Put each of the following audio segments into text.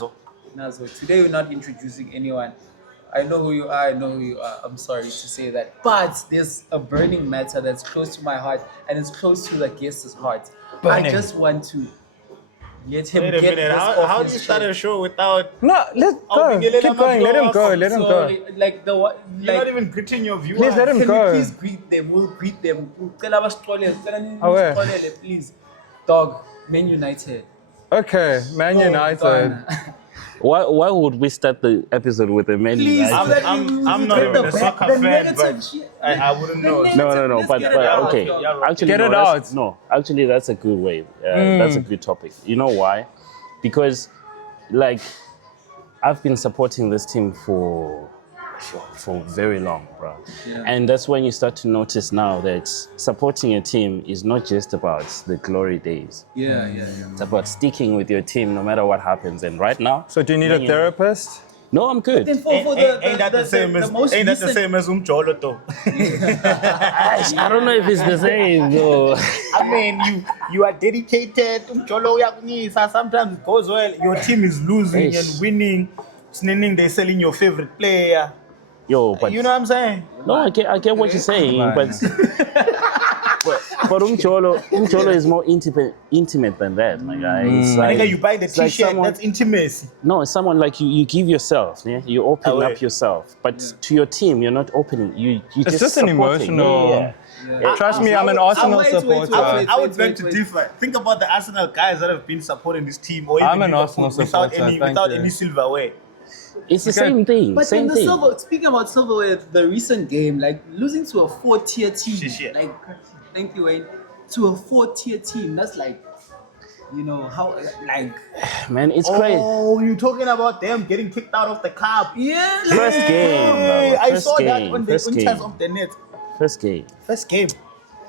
Nazo, today we're not introducing anyone. I know who you are, I know who you are. I'm sorry to say that. But there's a burning matter that's close to my heart and it's close to the guest's heart. Burning. I just want to let him Wait a get minute. this How off do you his start a chest. show without No, let's go. Keep going. Let him go. Let him go. Sorry, like the what? you're Like, not even greeting your viewers? Please let him can go. we please greet them? We'll greet them. Aware. Please. Dog, Man United. Okay, Man United. Why would we start the episode with a Man Please, United? so that I'm not even a soccer fan, but I wouldn't know. No, Let's but get it out, okay. dog. Actually, Get no, it that's- out. No, actually, that's a good way. That's a good topic. You know why? Because, like, I've been supporting this team for very long, bro. Yeah. And that's when you start to notice now that supporting a team is not just about the glory days. Yeah. It's about sticking with your team no matter what happens. And right now, So do you need a therapist? no, I'm good. Then for Ain't that the same as most ain't that the recent- same as Umjolo though? I don't know if it's the same though. I mean, you are dedicated. Umjolo uyakunyisa. Sometimes it goes well. Your team is losing Eish. and winning. They're selling your favorite player. Yo, but You know what I'm saying? no, I get what you're saying, Man. but Umcholo is more intimate than that, my guy. It's like, Nigga, you buy the it's like T-shirt. someone- That's intimacy. No, it's someone like you give yourself, yeah? You open Away. up yourself. But to your team, you're not opening. You It's just supporting. an emotional. Yeah. Trust me, I'm an Arsenal wait, supporter. I would beg to differ. Think about the Arsenal guys that have been supporting this team, or even I'm an Liverpool Arsenal without supporter, any thank without you. any silverware. It's the same thing. But same then the thing. silver. Speaking about silverware, the recent game, like losing to a 4-tier team, Shit. like thank you, Wayne, to a 4-tier team. That's like, you know how like Man, it's crazy. Oh, you're talking about them getting kicked out of the cup. yeah, like, First game, bro. I First saw that game, on the first inches game. of the net. First game. First game.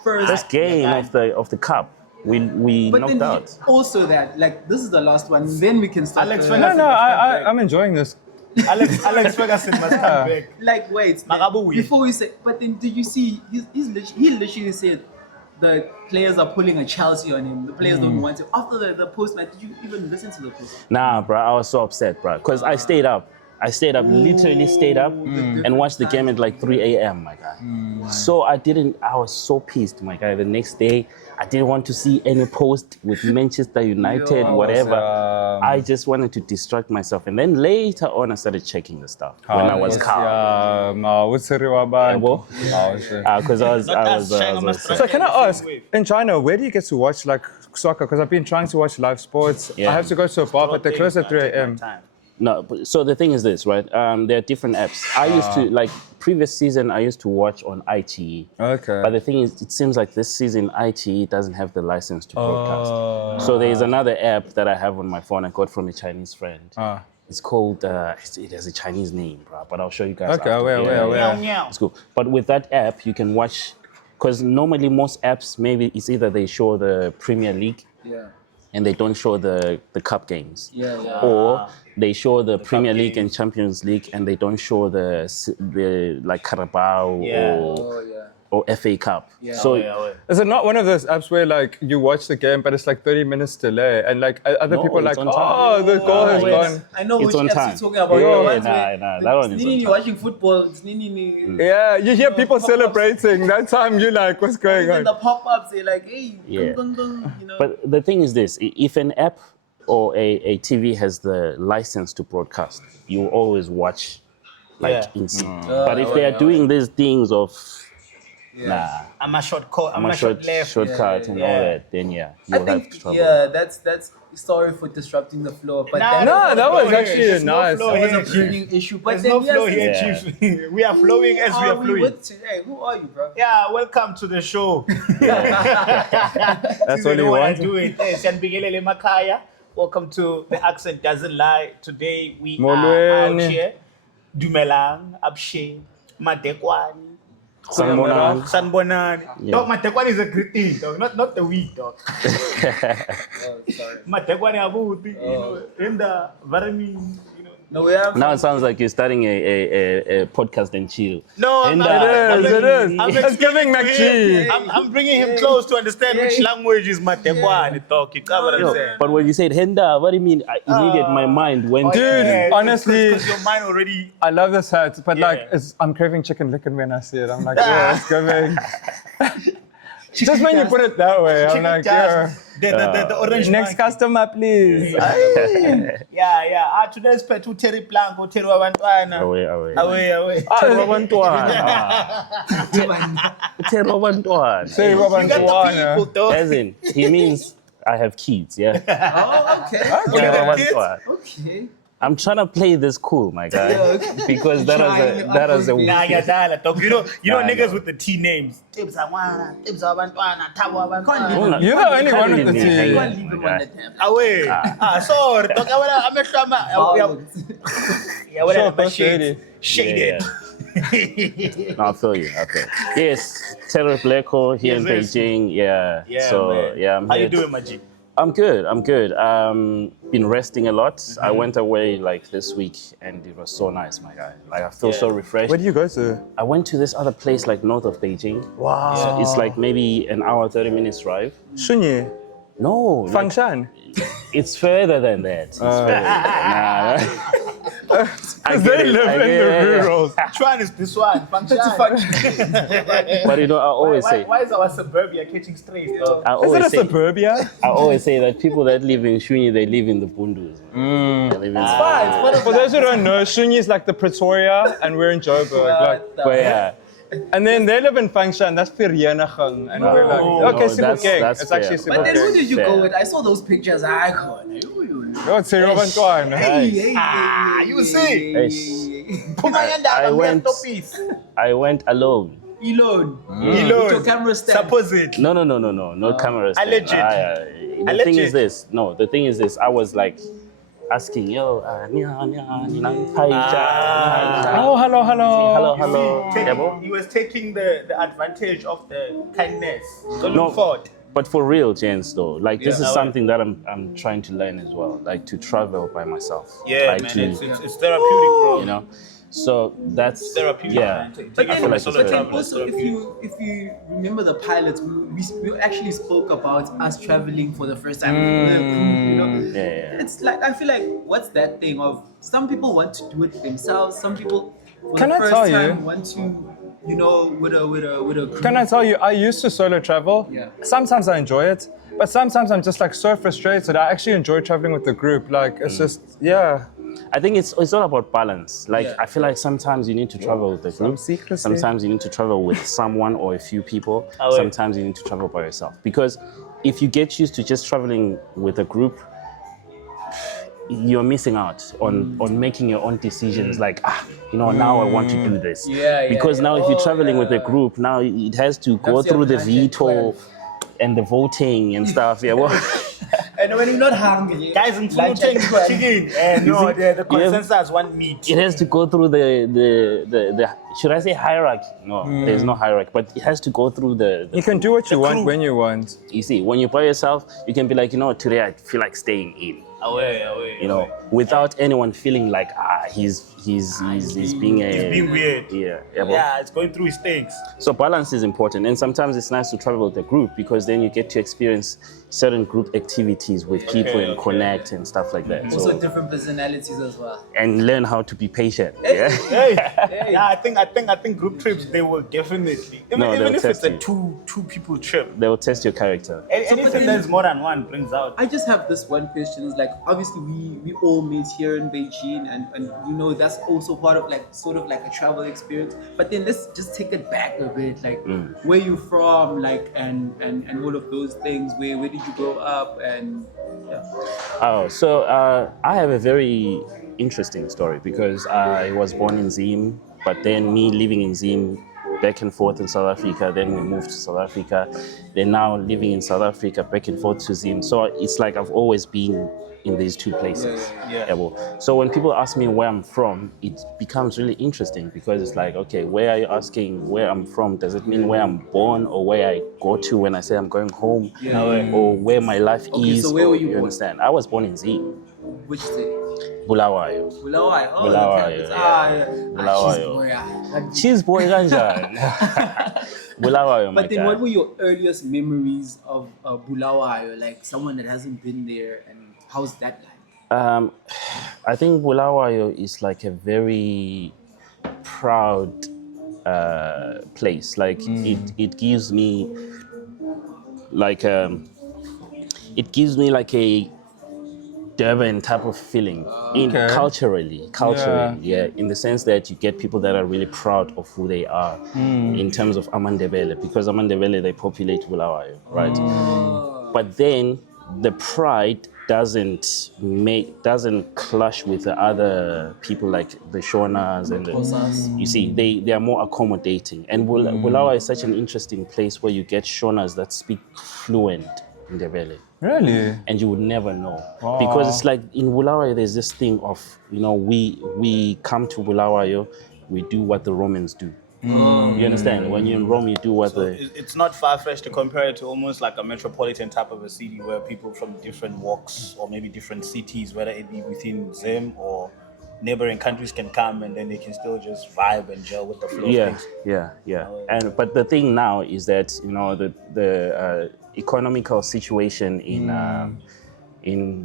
First game of the cup. We But knocked then out. also that like this is the last one. Then we can start. Alex the- Ferguson. No, I'm enjoying this. Alex Ferguson must come back. Like wait, Magabu, yeah. before we say, but then did you see? He literally said the players are pulling a Chelsea on him. The players don't want to. After the post match, did you even listen to the post? Nah, bro, I was so upset, bro, because I stayed up. Literally stayed up and watched the game at like 3 a.m., my guy. So I was so pissed, my guy. The next day, I didn't want to see any post with Manchester United, Yo. whatever. I just wanted to distract myself. And then later on, I started checking the stuff when I was calm. Because I was So can I ask, in China, where do you get to watch like soccer? Because I've been trying to watch live sports. Yeah. I have to go to a bar, but they close at 3 a.m. No, so the thing is this, right? There are different apps. I used to, like, previous season, I used to watch on iQIYI. Okay. But the thing is, it seems like this season, iQIYI doesn't have the license to broadcast. So there's another app that I have on my phone I got from a Chinese friend. It's called, it has a Chinese name, bro, but I'll show you guys Okay, after. where? It's cool. But with that app, you can watch, because normally most apps, maybe it's either they show the Premier League Yeah. and they don't show the cup games. Yeah. Or they show the Premier League and Champions League and they don't show the like Carabao or FA Cup. Yeah. So Is it not one of those apps where like you watch the game, but it's like 30 minutes delay, and like other No, people are like, it's on time. oh, the goal has Wait, gone. I know It's which on apps time. you're talking about. Yeah, The ones nah, where that one is on you're time. watching football. It's nini. Yeah, you hear people celebrating. That time you're like, what's going Even the on? pop-ups, they're like, hey, Yeah. dun, dun, dun, you know. But the thing is this, if an app or a TV has the license to broadcast, you always watch like in sync. But if they are doing these things of I'm a short cut. I'm a shortcut and all that, then I you'll have think trouble. that's sorry for disrupting the flow, but Nah, No, that was actually There's no nice. flow that was here, a Chief. burning issue. But There's then no flow yes, here, Chief. We are flowing as we are flowing. with today? Who are you, bro? Yeah, welcome to the show. That's all you what I want. do it. Siyanibingelele emakhaya. Welcome to The Accent Doesn't Lie. Today we are Molweni. out here. Dumelang, Abshe, Madekwani, Sanibonani. Sanbonani. Yeah. Dog, Madekwani is a greeting, dog. Not the weed, dog. Oh, sorry. Madekwani abuti, you know, Enda, Varami, you know. No, where I'm Now from, it sounds like you're starting a podcast and chill. No, And, I'm- It is. I'm It's giving explaining to McG. him. I'm bringing him close to understand which language is Matekwane talking. You know what I'm Yo, saying? but when you said Henda, what do you mean? Immediate my mind went Dude, to honestly- because your mind already. I love this hat, but like, Yeah. I'm craving chicken licken when I see it. I'm like, yeah, it's giving. Just when you put it that way, I'm like, yeah. The orange Next monkey. customer, please. Yeah. Today's pet to Terry Blanco, Terry Wabantwana. away. Away. Terwa bantwana. Terwa bantwana. Say, You got the people, Robantwana. though. As in, he means I have kids, yeah? Oh, okay. Terwa kids? bantwana. Okay. I'm trying to play this cool, my guy. okay. Because that is a Nah, yeah, dala, dog. You know Nah, niggas nah. with the T names. Tips Awana, Tips Abantwana, Tabo Can't Abantwana. You're the only one with the Can't T. leave Can't leave him on the tab. Away. Sorry, dog. I'm a shama. Yeah, Sure, whatever. first lady. Shaded. No, I feel you. Okay. Yes, Terry Blanco here in Yes, yes. Beijing. Yeah. Yeah, So man. yeah, I'm How here. you doing, Maji? I'm good. Been resting a lot. I went away like this week and it was so nice, my guy. Like I feel so refreshed. Where do you go to? I went to this other place like north of Beijing. Wow. So it's like maybe an hour, 30 minutes drive. Shunyi. No, like, Fangshan. it's further than that. It's further. Nah. I They get it, live I in get the it. rural. Which one is this one? Function. But you know, I always say, Why is our suburbia catching strays, dog? I Is it always a say, suburbia? I always say that people that live in Shunyi, they live in the Bundus. They live in the For those who don't know, Shunyi is like the Pretoria, and we're in Joburg. Like, But yeah, and then they live in Fangshan. That's Vereniging, and we're like, okay, no, Super King. that's It's actually fair. Super But then who King. did you Fair. go with? I saw those pictures. Icon. Oh, it's Terry Blanco. You see? I went- I went alone. Elon. Elon. With your camera stand. Supposedly. No, no cameras. Alleged. The Alleged. thing is this. No, the thing is this. I was like asking, yo, Oh, hello. hello. Yabo? He was taking the advantage of the kindness. So No. look forward. But for real, gents, though, like this Yeah. is something that I'm trying to learn as well, like to travel by myself. Yeah, like man. to, It's therapeutic, bro. you know. So that's Therapeutic, yeah. man. Take But it then, from a like solo but then traveler, also, if you remember the pilots, we actually spoke about us traveling for the first time. with a group, you know, Yeah. it's like I feel like what's that thing of some people want to do it themselves, some people for Can the I first tell you? time want to, you know, with a group. Can I tell you, I used to solo travel. Yeah. Sometimes I enjoy it, but sometimes I'm just like so frustrated. I actually enjoy traveling with the group. Like, it's just, yeah. I think it's all about balance. Like Yeah. I feel like sometimes you need to travel with a group. secrecy. Sometimes you need to travel with someone or a few people. Oh, wait. Sometimes you need to travel by yourself. Because if you get used to just traveling with a group, you're missing out on making your own decisions. Like, now I want to do this. Yeah, Because yeah. now if you're Oh, traveling with a yeah. group, now it has to go That's your through the plan and veto plan. and the voting and stuff. Yeah, well, And when you're not hungry, Guys, I'm lunch taking and twelve. chicken. And no, the you have- consensus want meat. it has to go through the should I say hierarchy? No, there's no hierarchy, but it has to go through the You can do what you want crew. when you want. you see, when you're by yourself, you can be like, today I feel like staying in, Away. without anyone feeling like he's being a He's being weird. Yeah, but- Yeah, it's going through his things. So balance is important, and sometimes it's nice to travel with a group because then you get to experience certain group activities with people and okay. connect and stuff like that. Also So different personalities as well. and learn how to be patient. Yeah. Hey, yeah, I think group trips they will definitely No, even they'll if it's test a you. two people trip. They will test your character. Anything that's more than one brings out. I just have this one question. Is like obviously we all meet here in Beijing, and that's also part of like sort of like a travel experience. But then let's just take it back a bit, like where you from, like and all of those things. Where did you grow up, and yeah. Oh, so I have a very interesting story because I was born in Zim, but then me living in Zim, back and forth in South Africa, then we moved to South Africa, then now living in South Africa, back and forth to Zim. So it's like I've always been in these two places. Yeah. Well, so when people ask me where I'm from, it becomes really interesting because it's like, okay, where are you asking where I'm from? Does it mean where I'm born or where I go to when I say I'm going home? Or where my life Okay, is? so where or, were you born? understand? I was born in Zim. Which city? Bulawayo. Bulawayo. Oh, Bulawayo, okay. yeah. Bulawayo. Cheese boy kanjani. Bulawayo, my But then, guy. what were your earliest memories of Bulawayo? Like someone that hasn't been there, and how's that like? I think Bulawayo is like a very proud place. Like it gives me like a Durban type of feeling culturally, yeah, in the sense that you get people that are really proud of who they are in terms of Amandebele, because Amandebele, they populate Bulawayo, right? But then the pride doesn't clash with the other people like the Shonas and you see they are more accommodating, and Bulawayo is such an interesting place where you get Shonas that speak fluent Ndebele. Really? And you would never know. Because it's like in Bulawayo, there's this thing of, we come to Bulawayo, we do what the Romans do. You understand? When you're in Rome, you do what It's not far-fetched to compare it to almost like a metropolitan type of a city where people from different walks or maybe different cities, whether it be within Zim or neighboring countries, can come and then they can still just vibe and gel with the flow of things. Yeah. But the thing now is that, the economical situation in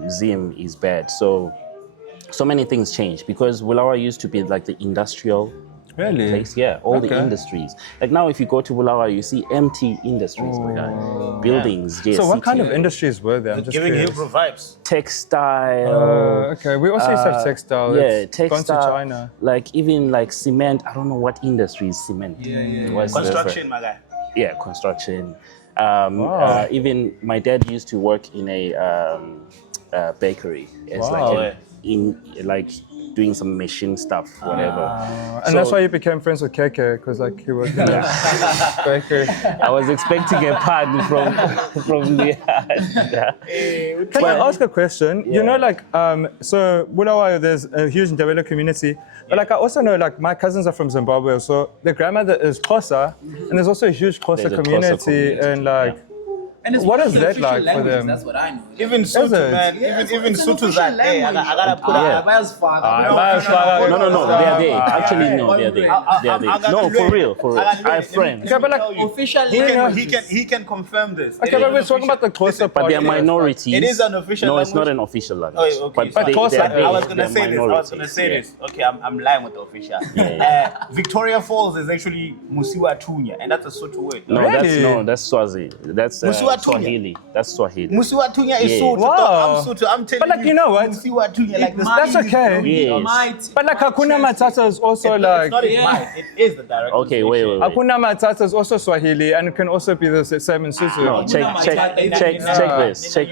Zim is bad. So many things change, because Bulawayo used to be like the industrial place. Yeah, all the industries. Like now, if you go to Bulawayo, you see empty industries, my guy. Buildings. So what kind of industries were there? I'm just Giving curious. Hebrew vibes. Textile. Okay, we also used to have textile. Yeah, It's gone textile. to China. Like even like cement. I don't know what industry is cement. What's the- Construction, my guy. Yeah, construction. Even my dad used to work in a bakery. It's like doing some machine stuff, whatever. And that's why you became friends with KK, because like he worked in a bakery. I was expecting a pun from the. Can I ask a question? You know, like, so Bulawayo, there's a huge Ndebele community, but like I also know, like my cousins are from Zimbabwe, so their grandmother is Xhosa, and there's also a huge Xhosa There's a Xhosa community, community, and like, And it's what one is of the that official like for languages, them? That's what I know. Even Sutu, it? man. Even Sutu's that. Hey, I gotta put out. No, they are there. Actually, no, they are there. They are there. No, for real. I have friends. Okay, but like, Official He language. can confirm this. okay, but we're talking about the Xhosa But part. they are minorities. It is an official No, language. it's not an official language. Oh, okay. But they Xhosa, are there. I was gonna They're say this. minorities, yeah. Okay, I'm lying with the official. Victoria Falls is actually Musiwa Tunya, and that's a Sotho word. Really? That's Swazi. That's Musiwa Tunya. Swahili. That's Swahili. Musiwa Tunya is Yeah. Sotho. Wow. I'm Sotho. I'm telling But like, you know what? Musiwa Tunya, like this. That's okay. Yes. But like Hakuna Matata is also like, It's not it might. It is the direct. Okay, wait. Hakuna Matata is also Swahili, and it can also be the same in Sutu. No, check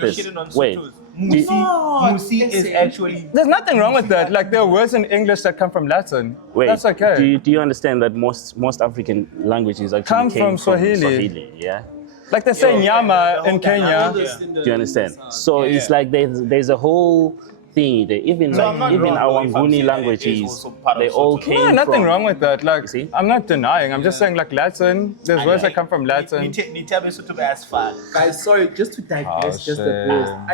this. Wait. Musi is actually. There's nothing wrong with that. Like there are words in English that come from Latin. Wait, That's okay. Do you understand that most African languages actually Come came from Swahili. Yeah. Like they say nyama in Kenya. Do you understand? So it's like there's a whole thing. Even So I'm not even wrong, our though, if I'm Nguni saying that it is languages, also part of they all Sotho. came No, nothing from. wrong with that. Like see? I'm not denying. I'm just saying like Latin. There's words that come from Latin. Guys, sorry, just to digress just a bit.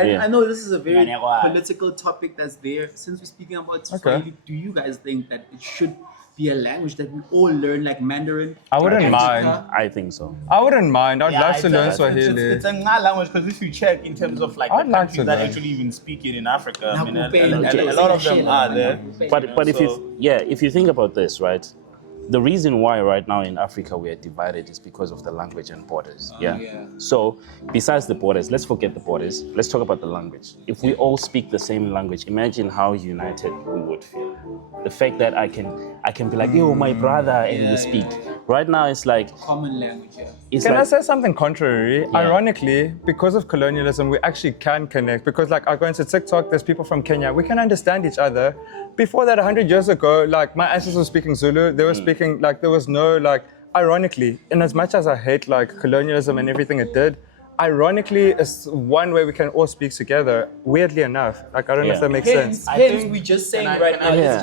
shame. I know this is a very Yeah. political topic that's there. Since we're speaking about Swahili, do you guys think that it should be a language that we all learn, like Mandarin? I wouldn't like mind. Africa? I think so. I wouldn't mind. I'd love to learn It's Swahili. a Nga language because if you check in terms of like I'd the like countries to that learn. actually even speak it in Africa, I mean, Nakupenda, a lot of them are there. But if you think about this, right? The reason why right now in Africa we are divided is because of the language and borders. Yeah. So besides the borders, let's forget the borders. Let's talk about the language. If we all speak the same language, imagine how united we would feel. The fact that I can be like, yo, my brother, and we speak. Right now it's like Common language, yeah. it's Can I like say something contrary? Ironically, because of colonialism, we actually can connect. Because like I go into TikTok, there's people from Kenya. We can understand each other. Before that, 100 years ago, like my ancestors were speaking Zulu. They were speaking like there was no like. Ironically, in as much as I hate like colonialism and everything it did, ironically, it's one way we can all speak together. Weirdly enough, like I don't know if that makes sense. Hence, we just saying right now. Yeah.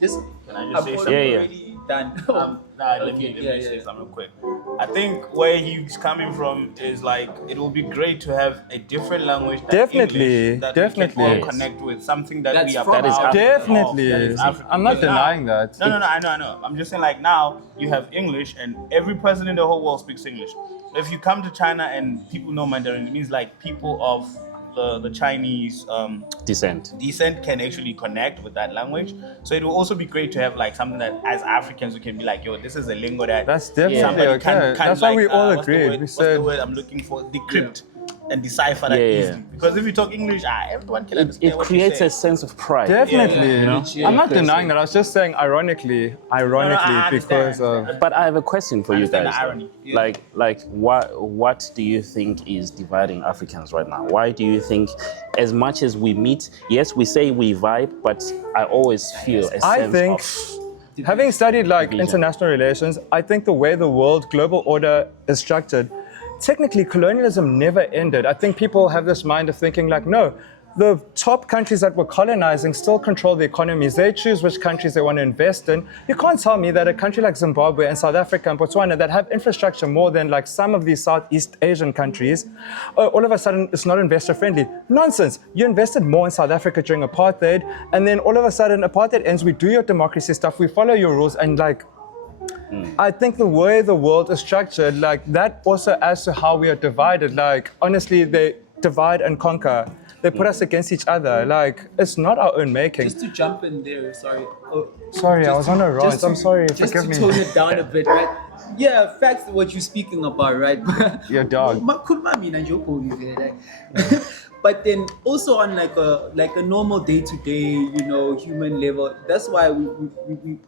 Just Can I just say something? Yeah. already done. Let me yeah. say something real quick. I think where he's coming from is like it will be great to have a different language than Definitely, English that definitely. we can all connect with, something that That's we are from proud Africa. of, Definitely. that is African. I'm not Because now- denying that. No, I know. I'm just saying like now you have English and every person in the whole world speaks English. So if you come to China and people know Mandarin, it means like people of the Chinese Descent. can actually connect with that language. So it will also be great to have like something that as Africans we can be like, yo, this is a lingo that That's definitely somebody okay. can That's why like, we all what's the agreed. word- We what's the said- word I'm looking for? Decrypt and decipher that Yeah, yeah. easily. Because if you talk English, everyone can understand It what creates you a say. sense of pride. Definitely. Yeah, you know? legit. I'm not denying that. I was just saying ironically I because understand. But I have a question for you Understand guys. the though. irony. Yeah. Like what do you think is dividing Africans right now? Why do you think, as much as we meet, yes, we say we vibe, but I always feel a I sense think, of having studied like division. international relations, I think the way the world global order is structured, technically colonialism never ended. I think people have this mind of thinking like, no, the top countries that were colonizing still control the economies. They choose which countries they want to invest in. You can't tell me that a country like Zimbabwe and South Africa and Botswana that have infrastructure more than like some of these Southeast Asian countries, all of a sudden it's not investor friendly. Nonsense. You invested more in South Africa during apartheid, and then all of a sudden apartheid ends, we do your democracy stuff, we follow your rules, and like, I think the way the world is structured, like that also adds to how we are divided. Like, honestly, they divide and conquer. They put us against each other. Like, it's not our own making. Just to jump in there, sorry. Sorry, I was on a rant. just I'm to- sorry, Just forgive to me. tone it down a bit, right? Yeah, facts what you're speaking about, right? Your dog. But then also on like a normal day-to-day, human level. That's why we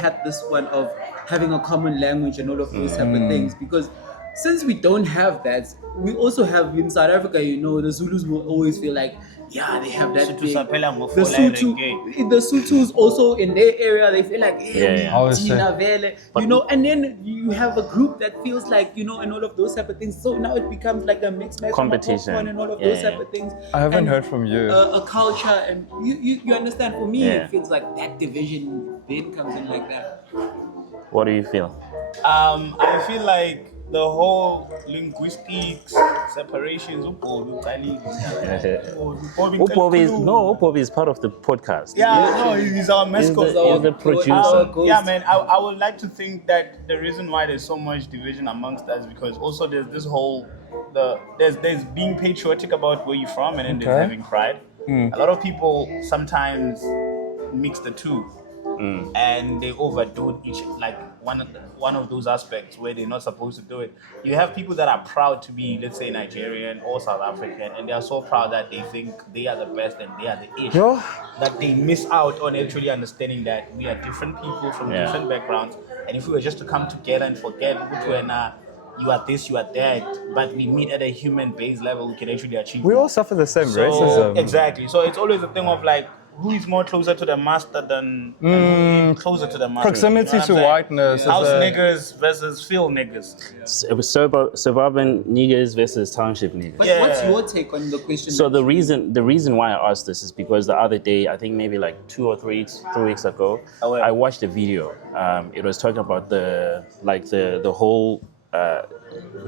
had this one of having a common language and all of those type of things, because since we don't have that, we also have in South Africa, the Zulus will always feel like, yeah, they have that Sotho thing. sa phela ngofola The reggae. Sutus also in their area, they feel like, Yeah. I was Tina Vele, and then you have a group that feels like, and all of those type of things. So now it becomes like a mixed match Competition. and all of Yeah, those type yeah. of things. I haven't And, heard from you. a culture, and you understand. For me, Yeah. it feels like that division then comes in like that. What do you feel? I feel like the whole linguistics separations. Upovi is part of the podcast. Yeah, no, he's our mascot. He's the producer. Yeah, man. I would like to think that the reason why there's so much division amongst us is because also there's this whole there's being patriotic about where you're from, and then there's Okay. having pride. A lot of people sometimes mix the two, and they overdo each like one of those aspects where they're not supposed to do it. You have people that are proud to be, let's say, Nigerian or South African, and they are so proud that they think they are the best and they are the ish. Yo. That they miss out on actually understanding that we are different people from Yeah. different backgrounds, and if we were just to come together and forget which we're not, you are this, you are that, but we meet at a human base level, we can actually achieve. We more. all suffer the same So, racism. exactly. So it's always a thing of like, who is more closer to the master than who is closer to the master? Proximity You know to what I'm saying? whiteness. is House a- niggas versus field niggas. It was suburban niggas versus township niggas. But Yeah. what's your take on the question? So the reason why I asked this is because the other day, I think maybe like 2 or 3 weeks ago, Oh, yeah. I watched a video. It was talking about the whole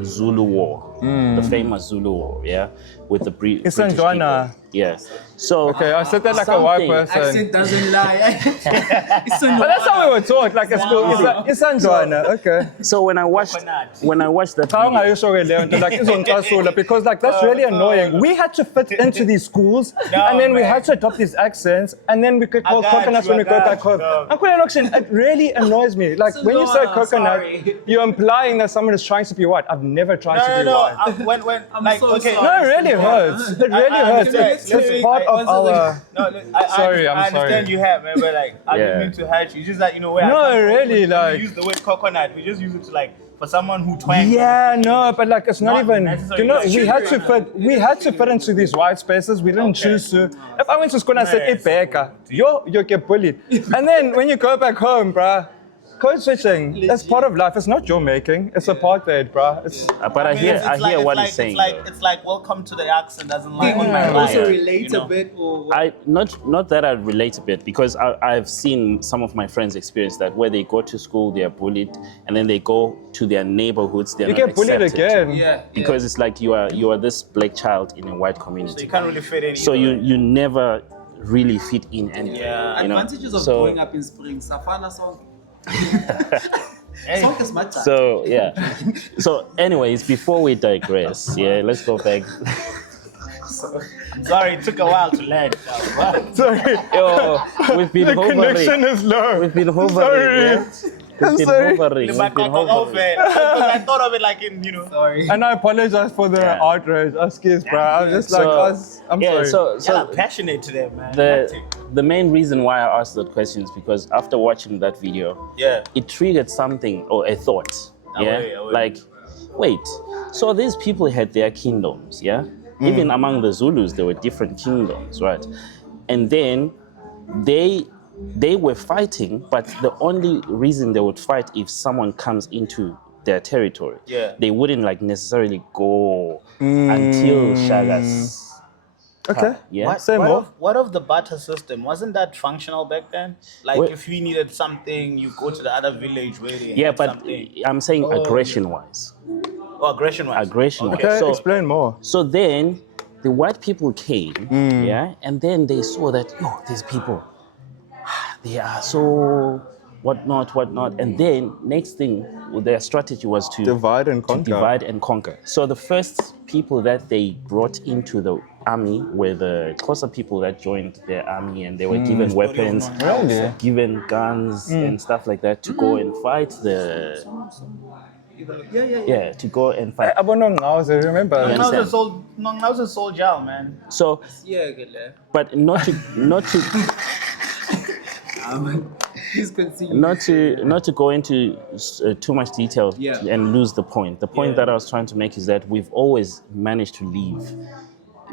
Zulu War, the famous Zulu War, yeah, with the British people. Isandlwana. Yeah. So Okay, I said that like a white something- person. accent doesn't lie. It's But that's how we were taught, like at school. Isandlwana, okay. So when I watched that How video, are you showing Leon to like izongixasula? Because like that's really annoying. We had to fit into these schools, and then we man. had to adopt these accents, and then we could call got coconuts you, when we I go got back you, home. dog. Uncle Enoction, it really annoys me. Like when you say Silwana, coconut, sorry. you're implying that someone is trying to be white. I've never tried to be No. white. When I'm like so okay. sorry. No, it really hurts. It really I hurts. understand. It's Listen, part I- of our. No, Sorry, I I'm understand sorry. you have, man, but like, I Yeah. didn't mean to hurt you. It's just that, where I No, come from, really, when like- we use the word coconut, we just use it to like, for someone who twangs. Yeah, no, but like it's not Not even. necessarily You know, like we had to sugar. fit. We had to fit into these white spaces. We didn't Okay. choose to. If I went to school and I said, Yes. "Hey, Becca, you get bullied," and then when you go back home, bruh, code switching. That's part of life. It's not your making. It's apartheid, bruh. It's But I hear what he's saying. It's like welcome to the accent doesn't like Can on you my also life, relate you know? a bit, or I not that I relate a bit because I've seen some of my friends experience that where they go to school they are bullied and then they go to their neighborhoods they're you not get bullied accepted. again. Because it's like you are this black child in a white So community. you can't really fit in. So either. you never really fit in anywhere. Yeah. You know? advantages of So- growing up in Spring? Safana song. Song is my time. So yeah. So anyways, before we digress, yeah, let's go back. Sorry, it took a while to land. Sorry. Yo, we've been The connection hovering. is low. We've been hovering. Sorry. Yeah? I'm We've been sorry. hovering. We've been hovering. Because I thought of it like in, Sorry. And I apologize for the Yeah. outrage. Excuse, bro. I'm just like, I'm yeah, sorry. so passionate today, man. the main reason why I asked that question is because after watching that video, Yeah. it triggered something or a thought. Yeah, Away. like, wait, so these people had their kingdoms, yeah? Even among the Zulus, there were different kingdoms, right? And then they were fighting, but the only reason they would fight if someone comes into their territory. Yeah. They wouldn't like necessarily go until Shaga's. Okay. Yeah. Say more. What of the barter system? Wasn't that functional back then? Like Wait. if we needed something, you go to the other village where they Yeah, had but something. I'm saying aggression-wise. Oh, aggression-wise. Aggression-wise. Okay, So, explain more. so then the white people came, yeah, and then they saw that, these people, they are so whatnot. And then next thing, their strategy was to Divide and conquer. divide and conquer. So the first people that they brought into the army were the closer people that joined their army, and they were given weapons, Really? given guns and stuff like that to go and fight to go and fight. I remember. Yeah. Now understand. it's a soldier, man. So, Yeah, good lad. but not to Please continue. not to go into too much detail Yeah. and lose the point. The point that I was trying to make is that we've always managed to live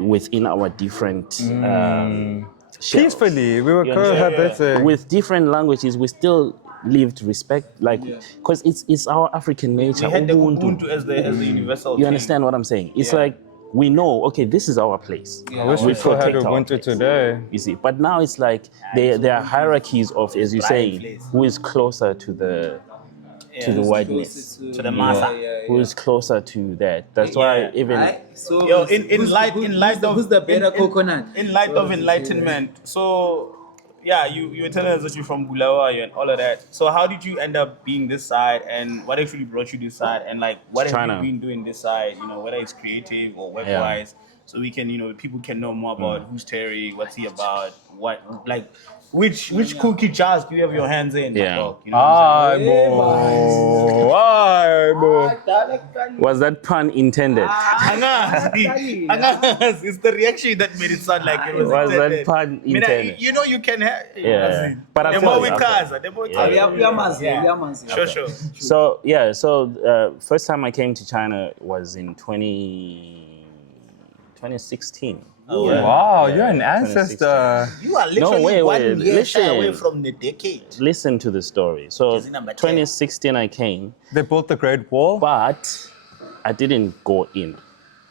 within our different shells. Peacefully, we were You understand? cohabiting. With different languages, we still lived respect, like because it's our African nature. We had the Ubuntu. Ubuntu as the universal You thing. understand what I'm saying? It's Yeah. like we know, okay, this is our place. I wish we still had protect our Ubuntu place. today. You see, but now it's like there are hierarchies of, as you say, place. who is closer to the whiteness, To the massa. who is closer to that. That's why even So Yo, in light of who's the better coconut? In light of enlightenment, so yeah, you were telling us that you're from Bulawayo and all of that. So how did you end up being this side, and what actually brought you this side, and like what have China. you been doing this side? You know, whether it's creative or web wise, so we can people can know more about who's Terry, what's he about, what like. Which cookie jars do you have your hands in? my Yeah. dog? You know what I'm saying? was that pun intended? Angas, it's the reaction that made it sound like it was Was that intended. pun Mina, intended? you know you can have. Yeah. But I The feel more we it, I casa, the more we casa. Yeah. Sure. So first time I came to China was in 2016. Oh, yeah. Wow, you're an ancestor. You are literally wait, 1 year shy listen. away from the decade. Listen to the story. So Jersey number 10. 2016 I came, They built the Great Wall. but I didn't go in.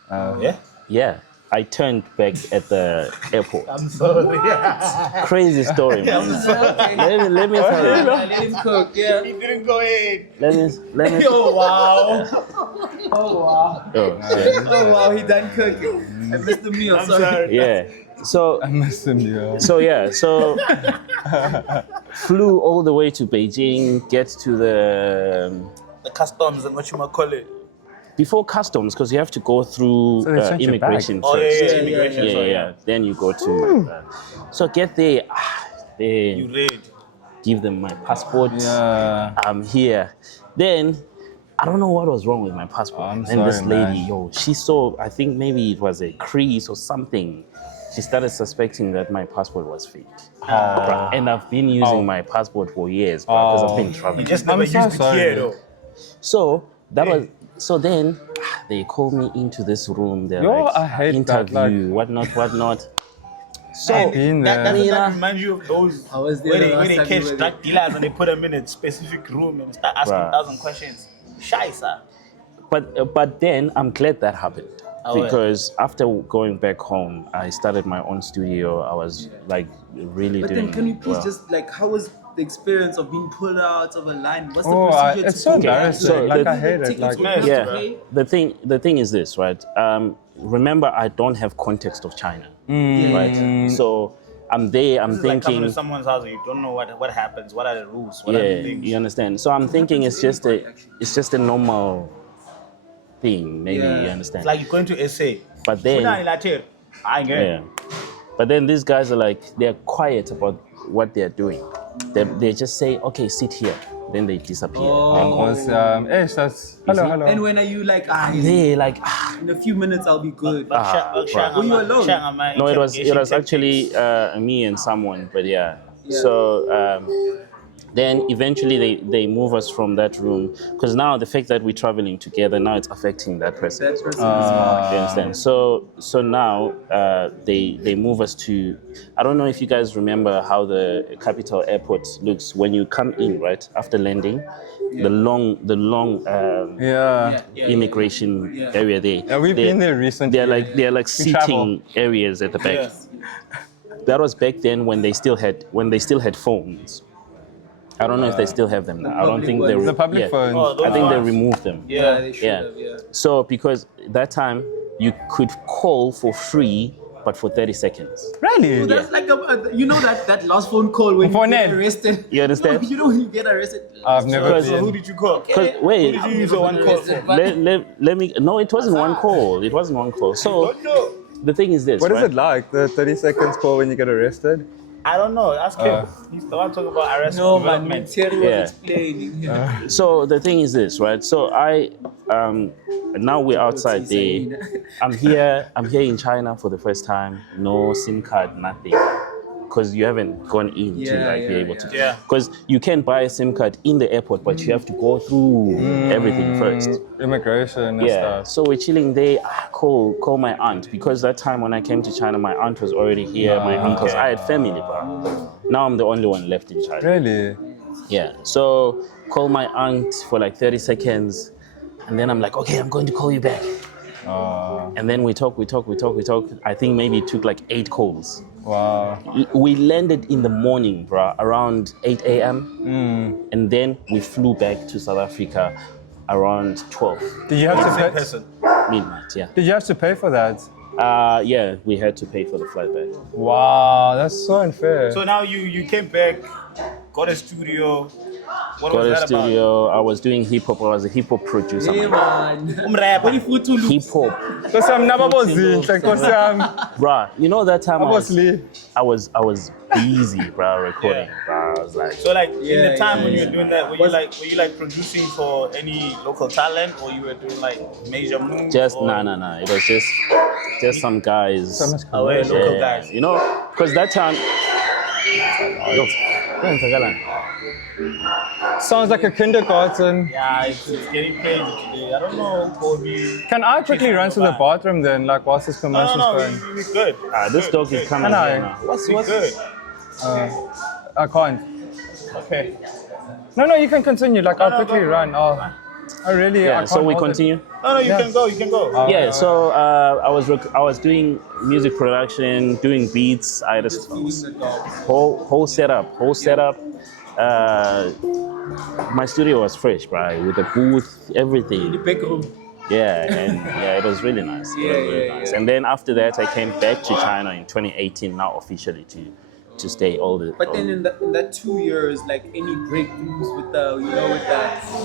Yeah? Yeah, I turned back at the airport. I'm sorry. Crazy story, man. Let me tell you. Let him cook, yeah. He didn't go in. Let me. Oh, wow. Oh wow. Oh, shit. Oh wow, he done cooking. I missed the meal, I'm sorry. sorry. Yeah. So I miss him, yo. so flew all the way to Beijing, get to the The customs and what you might call it. before customs because you have to go through So they sent you immigration back? Oh, first. yeah, immigration. sorry, Yeah. Then you go to. So get there. Then You read. give them my passport. Yeah. I'm here. Then I don't know what was wrong with my passport. I'm And this sorry, lady, man. she saw, I think maybe it was a crease or something. She started suspecting that my passport was fake. Bruh, and I've been using my passport for years because I've been You traveling. just never I'm so used it sorry. here, though. So then they called me into this room. They're Yo, like, I hate that, interview, whatnot. So Been That there. doesn't Yeah. that remind you of those I was there where the they last time catch we were drug there. dealers and they put them in a specific room and start asking Bruh. 1,000 questions? Shy, sir. but then I'm glad that happened Oh, yeah. because after going back home, I started my own studio. I was like really But doing then, can you please well. just like, how was the experience of being pulled out of a line? What's the Oh, procedure it's to so go back? embarrassing. So Like, the- I hate it. Tickets Like, would have to Yeah. pay? The thing is this, right? Remember, I don't have context of China, right? So I'm there. I'm This is like coming thinking. to someone's house and you don't know what happens, what are the rules, what are the Yeah, things. you understand. So I'm thinking it's just a normal thing, maybe Yeah. you It's understand. like you're going to SA. But then, Yeah. yeah. But then these guys are like, they're quiet about what they're doing. They just say, okay, sit here. Then they disappear. Oh. was, that's, hello, hello. And when are you like, They like, in a few minutes I'll be good? Were you alone? no, it was actually me and someone, but yeah. So then eventually they move us from that room because now the fact that we're traveling together, now it's affecting that person. That person is smart. You understand? So now they move us to. I don't know if you guys remember how the capital airport looks when you come in, right after landing, the long Yeah. immigration area there. Yeah, we've been there recently. They're like We travel. seating areas at the back. That was back then when they still had phones. I don't know if they still have them now. I don't public think ones. they The public phones. Oh, I think they ones. removed them. Yeah, they should Yeah. have, yeah. So because that time you could call for free, but for 30 seconds. Really? That's like you know that last phone call when you Phone get in. arrested. You understand? No, you know when you get arrested. I've never Because- So who been. did you call? Because wait, Who did you use a one call for? let me. No, it wasn't one call. It wasn't one call. So Don't know. the thing is this. What is right? it like, the 30 seconds call when you get arrested? I don't know. Ask him. He's the one talking about arrest No man, development. Terry was Yeah. explaining. Yeah. So the thing is this, right? So now we're outside there. I'm here in China for the first time. No SIM card, nothing. Because you haven't gone in to Yeah, be yeah, able to. yeah. Because you can buy a SIM card in the airport, but you have to go through everything first. Immigration and Yeah. stuff. So we're chilling there. Call my aunt because that time when I came to China, my aunt was already here. My uncles, I had family, bro. Now I'm the only one left in China. Really? Yeah. So call my aunt for like 30 seconds, and then I'm like, okay, I'm going to call you back. And then we talk. I think maybe it took like 8 calls. Wow. We landed in the morning, bro, around 8 a.m. And then we flew back to South Africa around 12 Did you have to pay? Person. midnight. Yeah. Did you have to pay for that? Yeah, we had to pay for the flight back. Wow, that's so unfair. So now you came back, got a studio. What Got was a that studio. I was doing hip hop. I was a hip hop producer. Yeah, man. man. Umrapper. Hip hop, Nkosi yami, nababozinhle, Nkosi yami. bruh. You know that time Obviously. I was busy, bruh, recording, bruh. I was like, So like in Yeah, the time yeah, when you yeah. were doing that, were you like producing for any local talent, or you were doing like major moves? just or nah. It was just some guys. So much away commercial. local guys? You know, because that time. Yo, Sounds like a kindergarten. Yeah, it's getting crazy today. I don't know who told me. Can I quickly run to the bathroom then, like whilst this commercial's No, going? we good. This dog is coming Can I? here now. We good. I can't. Okay. No, you can continue. Like, I'll no, quickly go. run. I really, I Yeah, can't so we hold it. continue. No, you Yeah. can go. You can go. Yeah, so I was doing music production, doing beats. I had a whole setup. My studio was fresh, bro, with a booth, everything. Back home. Yeah, and yeah, it was really nice. It was really nice. And then after that, I came back to China in 2018, now officially to stay all the. But then in that 2 years, like any breakthroughs with the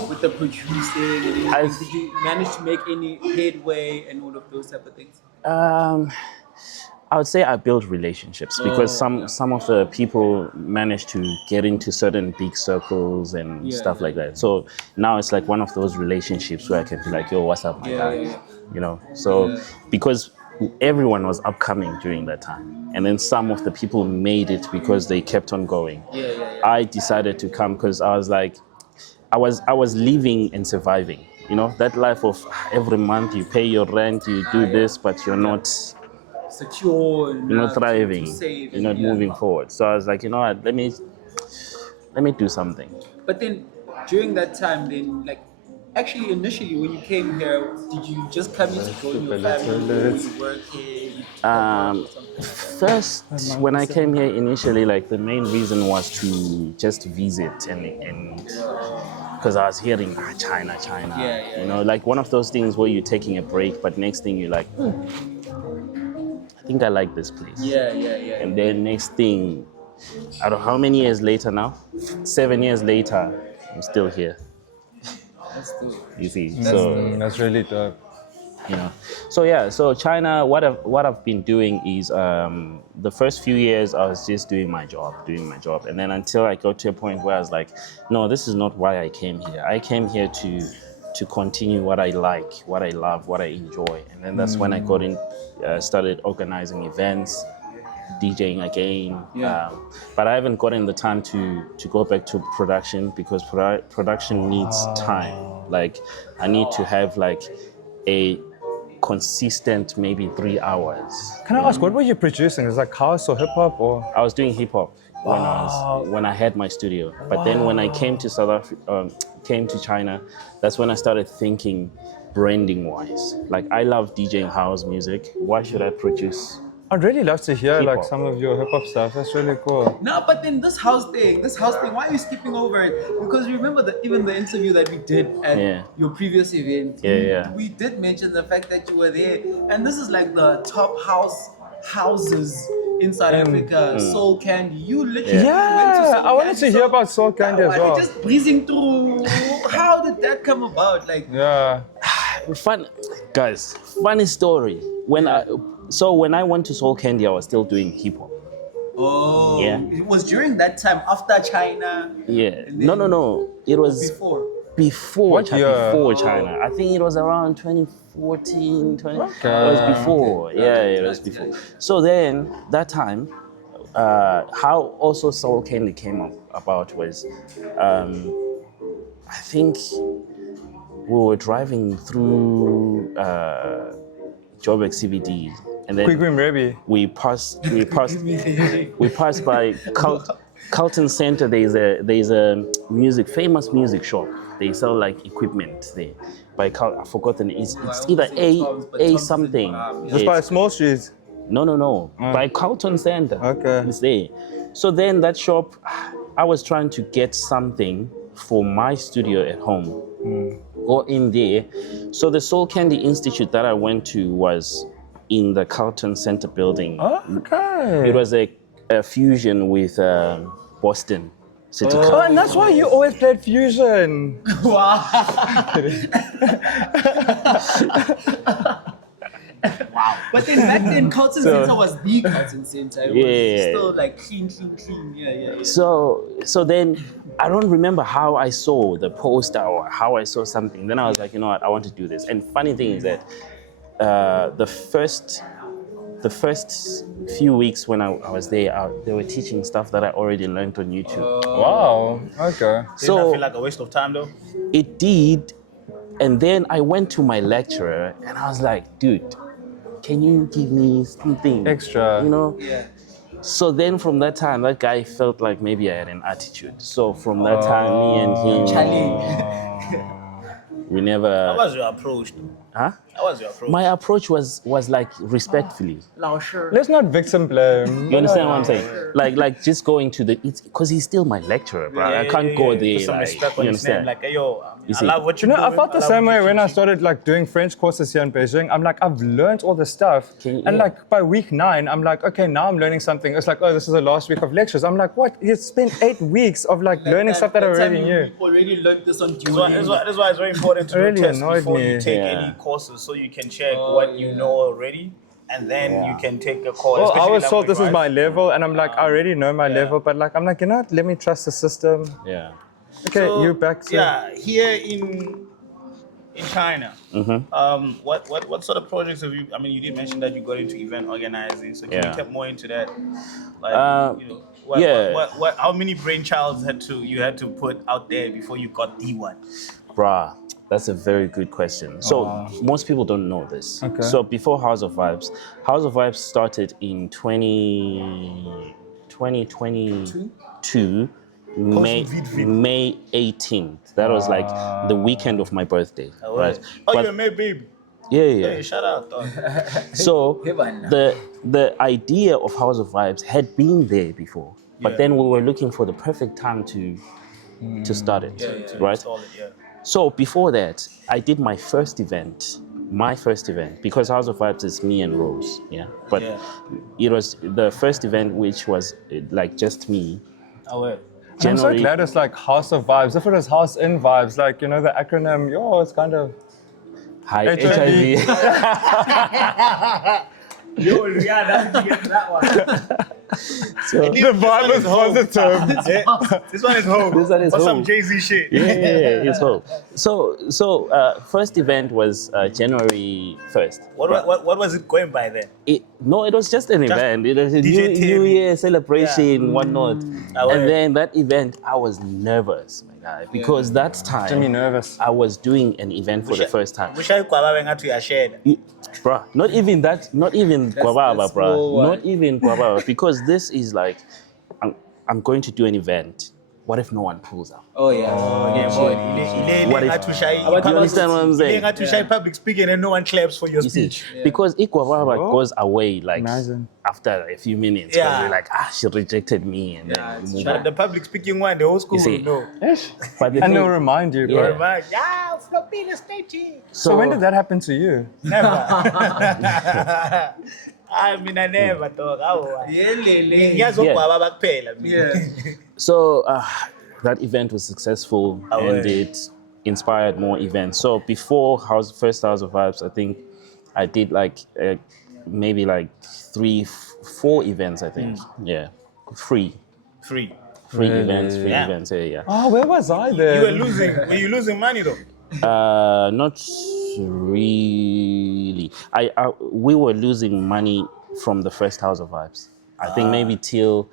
with the producing and everything, did you manage to make any headway and all of those type of things? I would say I built relationships because some of the people managed to get into certain big circles and stuff like that. So now it's like one of those relationships where I can be like, yo, what's up, my guy? yeah. You know, so because everyone was upcoming during that time. And then some of the people made it because they kept on going. I decided to come because I was like, I was living and surviving. You know, that life of every month you pay your rent, you do this, but you're not secure, you're not thriving, to save, you're not yeah. moving forward. So I was like, you know what, let me do something. But then during that time, then like actually initially when you came here, did you just come here to join your family? Or were you working? Um, First, when I came here initially, like the main reason was to just visit and because I was hearing China, Yeah, you know, like one of those things where you're taking a break, but next thing you're like, I think I like this place. Yeah. And then next thing, I don't know how many years later now, 7 years later, I'm still here. That's dope. You see, so That's really dope. you know, so yeah, so China, what I've been doing is the first few years I was just doing my job, and then until I got to a point where I was like, no, this is not why I came here. I came here to continue what I like, what I love, what I enjoy, and then that's when I got in, started organizing events, DJing again. Yeah. But I haven't gotten the time to go back to production because production needs time. Like I need to have like a consistent maybe 3 hours. Can I ask, what were you producing? Is it like house or hip hop or? I was doing hip hop when I had my studio. But then when I came to South Africa, came to China, that's when I started thinking branding wise. Like I love DJing house music. Why should I produce? I'd really love to hear like Hip-hop. some of your hip hop stuff. That's really cool. No, but then this house thing, why are you skipping over it? Because remember even the interview that we did at Yeah. your previous event. Yeah. We did mention the fact that you were there, and this is like the top houses in South Africa. Soul Candy. You literally went to Yeah, Soul I wanted Candy, to hear about Soul Candy as well. Just breezing through. How did that come about? Like, Yeah. Funny story. When I went to Soul Candy, I was still doing hip hop. oh, Yeah. it was during that time after China. Yeah. And No. then It was Before. before What year? before China. I think it was around 2014, 20. It was before. Okay. Yeah, it Right, was before. right. So then that time, how also Soul Candy came about was, I think we were driving through Joburg CBD, and then Quick Wim Rebbe. we passed by Carlton Center. There's a famous music shop. They sell like equipment there. I forgot the name. It's either A something. Just by Small Street. No. By Carlton Center. Okay. It's there. So then that shop, I was trying to get something for my studio at home. Go in there. So the Soul Candy Institute that I went to was in the Carlton Center building. Okay. It was a fusion with Boston City Oh, College. and that's why you always played fusion. Wow. But then back then, Carlton Center was the Carlton Center. It was Yeah. still like clean. Yeah. So then I don't remember how I saw the poster or how I saw something. Then I was like, you know what, I want to do this. And funny thing is that the first few weeks when I was there, they were teaching stuff that I already learned on YouTube. Wow. Okay. Didn't that So feel like a waste of time though? it did. And then I went to my lecturer and I was like, dude, can you give me something Extra. You know? Yeah. So then from that time, that guy felt like maybe I had an attitude. So from that time, me and him, we How never, was your approach though? huh? How was your approach? My approach was like respectfully. Let's not victim blame. You understand what I'm saying? Like just going to because he's still my lecturer, bro. I can't go there. Put some Like, respect you on his name. understand? Like, hey, yo, You I see. love what You you know, I felt the love same what way you're when I teaching. started like doing French courses here in Beijing. I'm like, I've learned all this stuff. And yeah. like by week 9, I'm like, okay, now I'm learning something. It's like, oh, this is the last week of lectures. I'm like, what? You spent 8 weeks of like learning stuff that I already knew. You already learned this on That's Duolingo. why it's very important to It really do tests annoyed before me. you take Yeah. any courses, so you can check what you know already, and then you can take a course. Well, I was told language, this is my right? level, and I'm like, I already know my level, but like, I'm like, you know what? Let me trust the system. Yeah. Okay, So, you back to here in China. What sort of projects have you? I mean, you did mention that you got into event organizing. So can Yeah. you tap more into that? Like, how many brainchilds you had to put out there before you got the one? Bruh. That's a very good question. So most people don't know this. Okay. So before House of Vibes started in 2022, May 18th. That was like the weekend of my birthday, right? Oh, But- you're my baby. yeah. Hey, shout out, dog. So Heaven. the idea of House of Vibes had been there before, but Yeah. then we were looking for the perfect time to start it, right? Install it, yeah. So before that, I did my first event, because House of Vibes is me and Rose, yeah. But Yeah. it was the first event which was like just me. Oh, wait. I'm so glad it's like House of Vibes. If it was House in Vibes, like, you know, the acronym, it's kind of... Hi, HIV. HIV. Yo, Rihanna, you get that one. The vibe is positive. This one is hope. This one is Or some hope. Jay-Z shit. Yeah, it's hope. So first event was January 1st. What was it going by then? It was just an event. It was a DJ New Terry. Year celebration, whatnot. Ah, ouais. And then that event, I was nervous, my guy, because that Jimmy time nervous. I was doing an event for the first time. Wish I could have to your shared. Bruh, not even Guavaba, that's bruh. small one. Not even Guavaba, because this is like, I'm going to do an event. What if no one pulls up? Oh yeah. Yeah, boy. What if- You understand what I'm saying? To shy public speaking and no one claps for your You see, speech. because Guavaba goes away like Imagine. after a few minutes. Yeah. Yeah. We're like, she rejected me, and Yeah, then it's we move But on. the public speaking one, the whole school You see. will know. But the And thing- they'll remind you, bro. Yeah. Right? Yeah, floppy the stage. So when did that happen to you? Never. I mean, I never thought. Yeah, Lele. Yeah. So that event was successful, Oh, and yeah. it inspired more events. So before first House of Vibes, I think I did like maybe like 3-4 events. I think, yeah, free Free. events, free Yeah. events. Yeah. Oh, where was I then? You were losing. Were you losing money though? Not really. We were losing money from the first House of Vibes. I think maybe till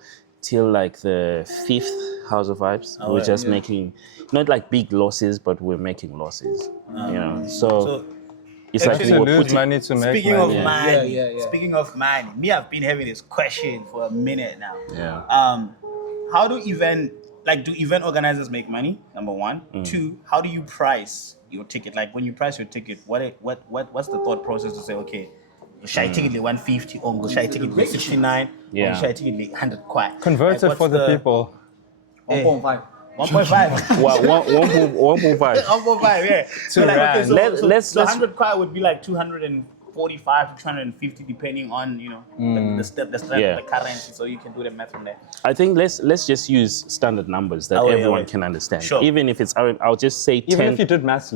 like the 5th House of Vibes. We were just making not like big losses, but we're making losses. You know, so it's like actually To we're lose putting. money to make Speaking of money. money, Yeah. speaking of money, me, I've been having this question for a minute now. Yeah. How do event organizers make money? Number one. 2, how do you price your ticket? Like when you price your ticket, what's the thought process to say, okay, should I ticket like 150 or should I ticket like 69 Yeah. or should I ticket like 100 kwai? Convert it Like, for what's the people. 1.5. 1.5. 1.5. 1.5, yeah. So like, okay, so, Let's- so, let's- so 100 kwai would be like 245 to 250 depending on, you know, the strength Yeah. of the currency, so you can do the math from there. I think let's just use standard numbers that Oh, yeah, everyone yeah. can understand. Sure. Even if it's I'll just say 10. Even if you did maths,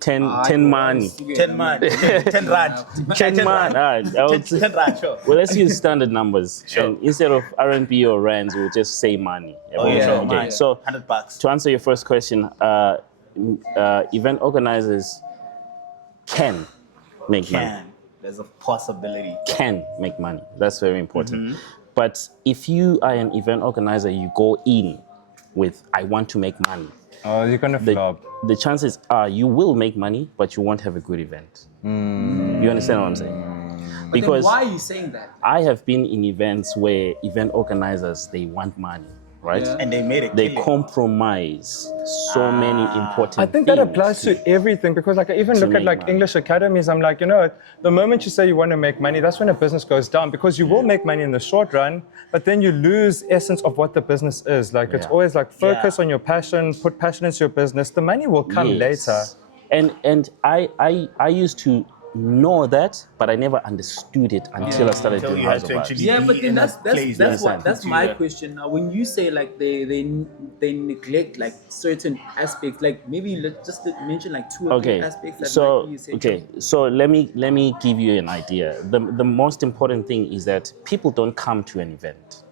10 money. 10 man, 10 rand. 10 man. Alright, I would 10 rand, sure. Well, let's use standard numbers. Sure. And instead of RMB or rands, we'll just say money. Oh, yeah, sure. Okay. Man. So $100. to answer your first question, event organizers can make money. There's a possibility. Can make money. That's very important. But if you are an event organizer, you go in with I want to make money. Oh, you're gonna flop. The chances are you will make money, but you won't have a good event. You understand what I'm saying? But then why are you saying that? I have been in events where event organizers, they want money, right? Yeah. And they made it. They compromise so many important I think that things. applies to everything because like I even To look at make like money. English academies, I'm like, you know, the moment you say you want to make money, that's when a business goes down because you will make money in the short run, but then you lose essence of what the business is. Like it's Yeah. always like focus Yeah. on your passion, put passion into your business. The money will come Yes. later. And I used to know that, but I never understood it until I started Until doing you had House of to Vibes. actually- Yeah, be but then in a that's place that's that what that's puts you my there. question now. When you say like they neglect like certain aspects, like maybe just to mention like 2 or 3 Okay, aspects that so might be essential. so let me give you an idea. The most important thing is that people don't come to an event.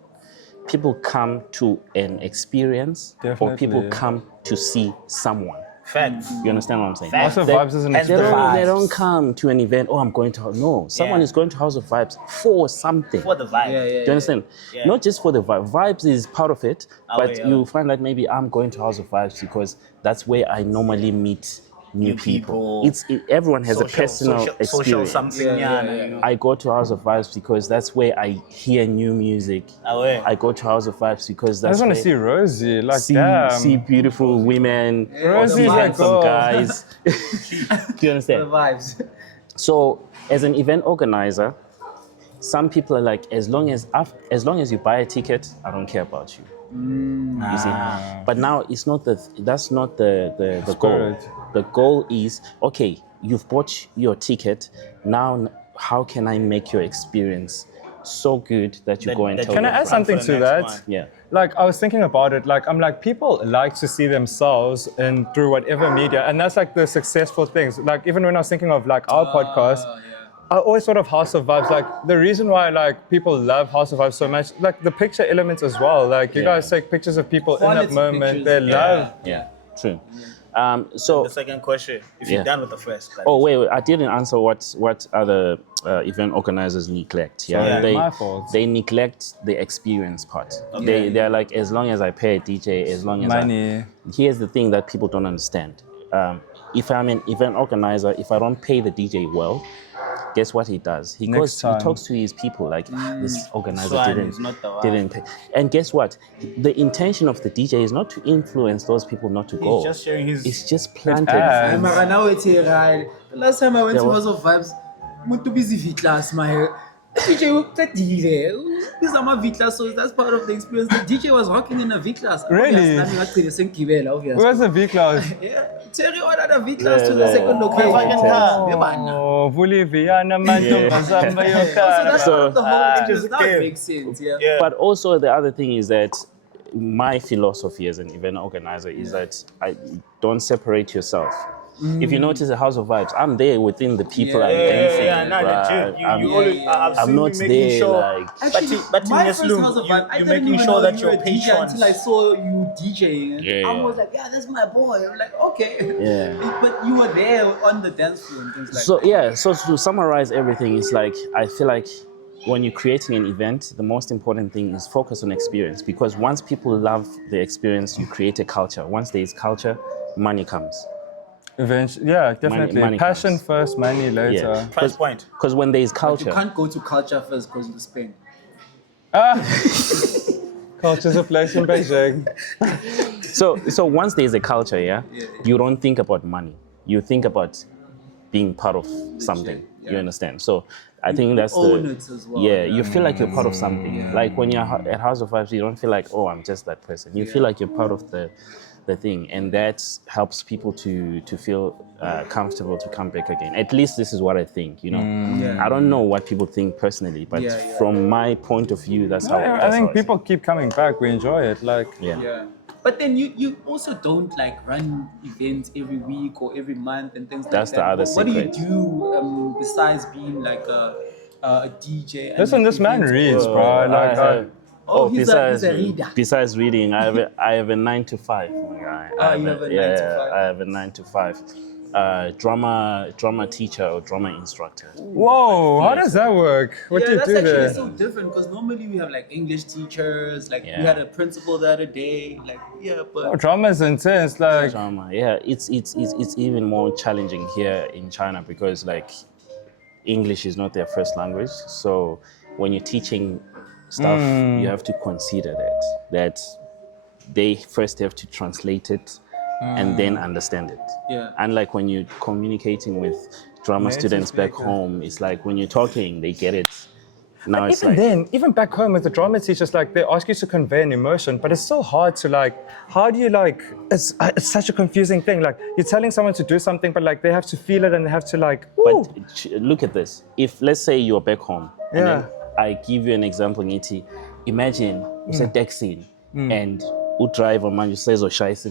People come to an experience, or people Definitely. come to see someone. Facts. You understand what I'm saying? Facts. House of They- Vibes is an and the They experience. vibes. don't come to an event. Oh, I'm going to. No, someone Yeah. is going to House of Vibes for something. For the vibe. Yeah, yeah. Do you understand? Yeah. Not just for the vibe. Vibes is part of it, Oh, but yeah. you find that maybe I'm going to House of Vibes because that's where I normally meet new people. Everyone has a personal experience. Social something, Yeah. you know. I go to House of Vibes because that's where I hear new music. Away. I go to House of Vibes because I that's just want where to see Rosie. Like, see damn. beautiful women, Rosie's see a handsome girl. guys. Do you The understand? vibes. So, as an event organizer, some people are like, as long as you buy a ticket, I don't care about you. You see, but now that's not the goal. Spirit. The goal is, okay, you've bought your ticket. Now, how can I make your experience so good that you go and tell Can I your add friends? something for the to next that? one. Yeah. Like, I was thinking about it. Like, I'm like, people like to see themselves in through whatever media, and that's like the successful things. Like, even when I was thinking of like our podcast, I always thought of House of Vibes. Like, the reason why like people love House of Vibes so much, like the picture elements as well. Like, you Yeah. guys take pictures of people in Quality that moment. pictures. They love. Yeah, true. So The second question, if Yeah. you're done with the first. that Oh is. wait, I didn't answer what other event organizers neglect. Yeah, Sorry, they my fault. they neglect the experience part. Okay. They're like, as long as I pay a DJ, as long as Money. Here's the thing that people don't understand. If I'm an event organizer, if I don't pay the DJ well, guess what he does? He Next goes, time. he talks to his people like, this organizer This one didn't is not the one." didn't pay. And guess what? The intention of the DJ is not to influence those people not to go. He's just sharing his. It's just planted. ads. Hey, mara, now it's here, right? The last time I went Yeah, to what? House of Vibes, muntu busy V-Class, my DJ uqedile. These are my V-Class, so that's part of the experience. The DJ was rocking in a V-Class. Really? Where's the V class? Yeah, Terry ordered a V-Class to Yeah, the yeah. second location. fucking car. Yeah, man. Oh, Boliviana mantombazana So yokara. that's So- part of the whole just thing. Now it came. makes sense, yeah. Yeah. But also the other thing is that my philosophy as an event organizer is that I don't separate yourself. If you notice the House of Vibes, I'm there within the people Yeah. I'm dancing. no, bruh. legit. I'm- You always, I've I'm seen not you making there sure. like Actually, but my in first Neslu, House of you- Vibes, I you're didn't making even sure know that you were your a DJ patrons- until I saw you DJing. Yeah, I yeah. was like, yeah, that's my boy. I'm like, okay. Yeah. But you were there on the dance floor and things like So that. yeah, so to summarize everything, it's like I feel like when you're creating an event, the most important thing is focus on experience, because once people love the experience, you create a culture. Once there is culture, money comes. Eventually, yeah, definitely. money Passion comes. first, money later. Yeah. Price point. Because when there is But culture, you can't go to culture first because you Spain. Ah. Culture's a place in Beijing. so once there is a culture, you don't think about money. You think about being part of something. yeah. You understand? So I think that's own the it as well, yeah. yeah. You feel like you're part of something. Like when you're at House of Vibes, you don't feel like, oh, I'm just that person. You feel like you're part of the thing, and that helps people to feel comfortable to come back again. At least this is what I think. You know, Yeah. I don't know what people think personally, but from my point of view, that's how I that's think how I people keep coming back. We enjoy it. Like, see it. Yeah. But then you also don't like run events every week or every month and things That's like that. the other What do you secret. do besides being like a DJ? And listen, this man event reads, organizer? bro. I Like, have- Oh, he's besides a reader. besides reading, I have a 9 to 5. Oh my God. You have a 9 to 5. I have a 9 to 5. Drama teacher or drama instructor. whoa, how does that work? What do you that's do actually there? so different because normally we have like English teachers, like Yeah. we had a principal the other day, like but Oh, drama's intense. Like, Drama, yeah, it's even more challenging here in China because like English is not their first language. So when you're teaching stuff, you have to consider that they first have to translate it and then understand it. Yeah. Unlike when you're communicating with drama Native students back speaker. home, it's like when you're talking, they get it. Now it's even like then, even back home with the drama teachers, like they ask you to convey an emotion, but it's so hard to like, how do you like, it's such a confusing thing. Like you're telling someone to do something, but like they have to feel it and they have to like, woo. But look at this. If let's say you're back home, and Yeah. then I give you an example, Ngiti. Imagine it's a taxi and driver man you says or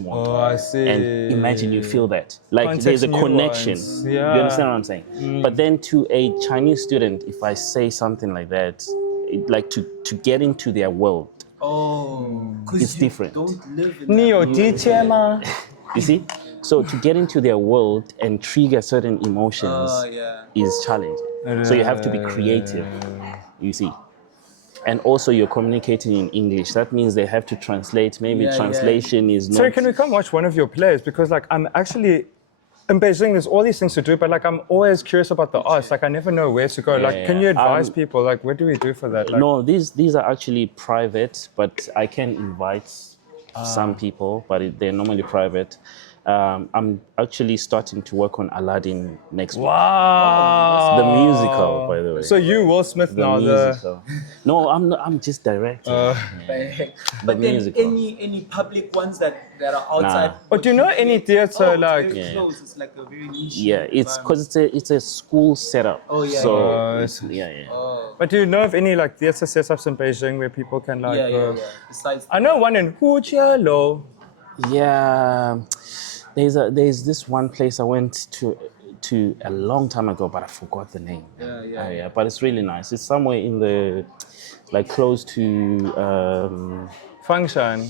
Oh, I see. and imagine you feel that like Context there's a new connection. ones. You Yeah. understand what I'm saying? But then to a Chinese student, if I say something like that, like to get into their world, because It's different. Don't live in Neo that teacher, ma. you see? So to get into their world and trigger certain emotions is challenging. So you have to be creative, you see. And also you're communicating in English. That means they have to translate. Maybe Yeah, yeah. translation is not... Sorry, can we come watch one of your plays? Because like I'm actually in Beijing, there's all these things to do, but like I'm always curious about the arts. Like I never know where to go. Like, can you advise people? Like, what do we do for that? Like, No, these are actually private, but I can invite some people, but they're normally private. I'm actually starting to work on Aladdin next week. wow. The musical, by the way. So you, Will Smith, the now musical. No, I'm not. I'm just directing. But then musical. any public ones that are outside. But do you know any theater Oh, like? it's very close. It's like a very niche. Yeah, it's environment. because it's a school setup. Oh, yeah, So yeah. yeah. Oh. But do you know of any like theater setups in Beijing where people can like? Yeah. Besides, I know one in Hujialo. Yeah, there's this one place I went to a long time ago, but I forgot the name. Yeah. But it's really nice. It's somewhere in the like close to Function.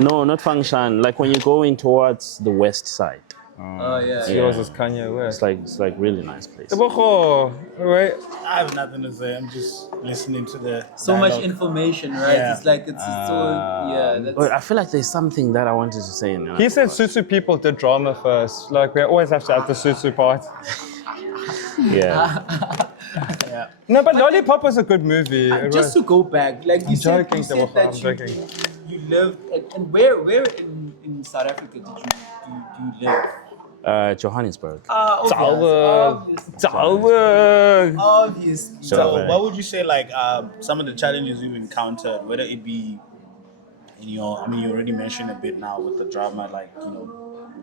no, not Fangshan. Like when you're going towards the west side. oh yeah. Yours is Kanye West. It's like really nice place. Tebogo, wait. I have nothing to say. I'm just listening to the So much dialogue. information, right? Yeah. It's like it's so That's, But I feel like there's something that I wanted to say. And He said Susu people did drama first. Like we always have to add the Susu part. yeah. Yeah. No, but Lollipop was a good movie. It just was. to go back, like you said, joking, you said Tebogo, that I'm joking. you lived and where in South Africa did you live? Johannesburg. Obviously. So, Right. what would you say, like, some of the challenges you've encountered, whether it be in your, I mean, you already mentioned a bit now with the drama, like,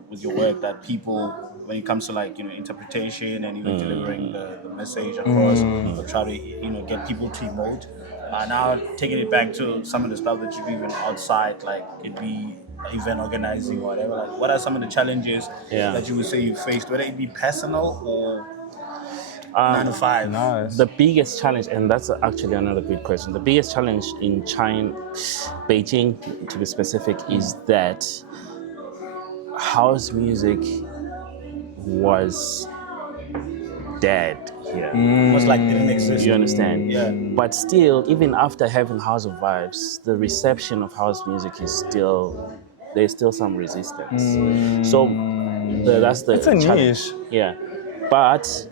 with your work, that people, when it comes to, like, interpretation and even delivering the message across, or try to, get people to emote. Now, taking it back to some of the stuff that you've even outside, like, it be event organizing or whatever, like, what are some of the challenges that you would say you faced, whether it be personal or 9 to 5? Nice. The biggest challenge, and that's actually another good question. The biggest challenge in China, Beijing to be specific, is that house music was dead here. Almost like didn't exist. You understand? Yeah. But still, even after having House of Vibes, the reception of house music is still, there's still some resistance. So that's the It's a challenge. niche. Yeah. But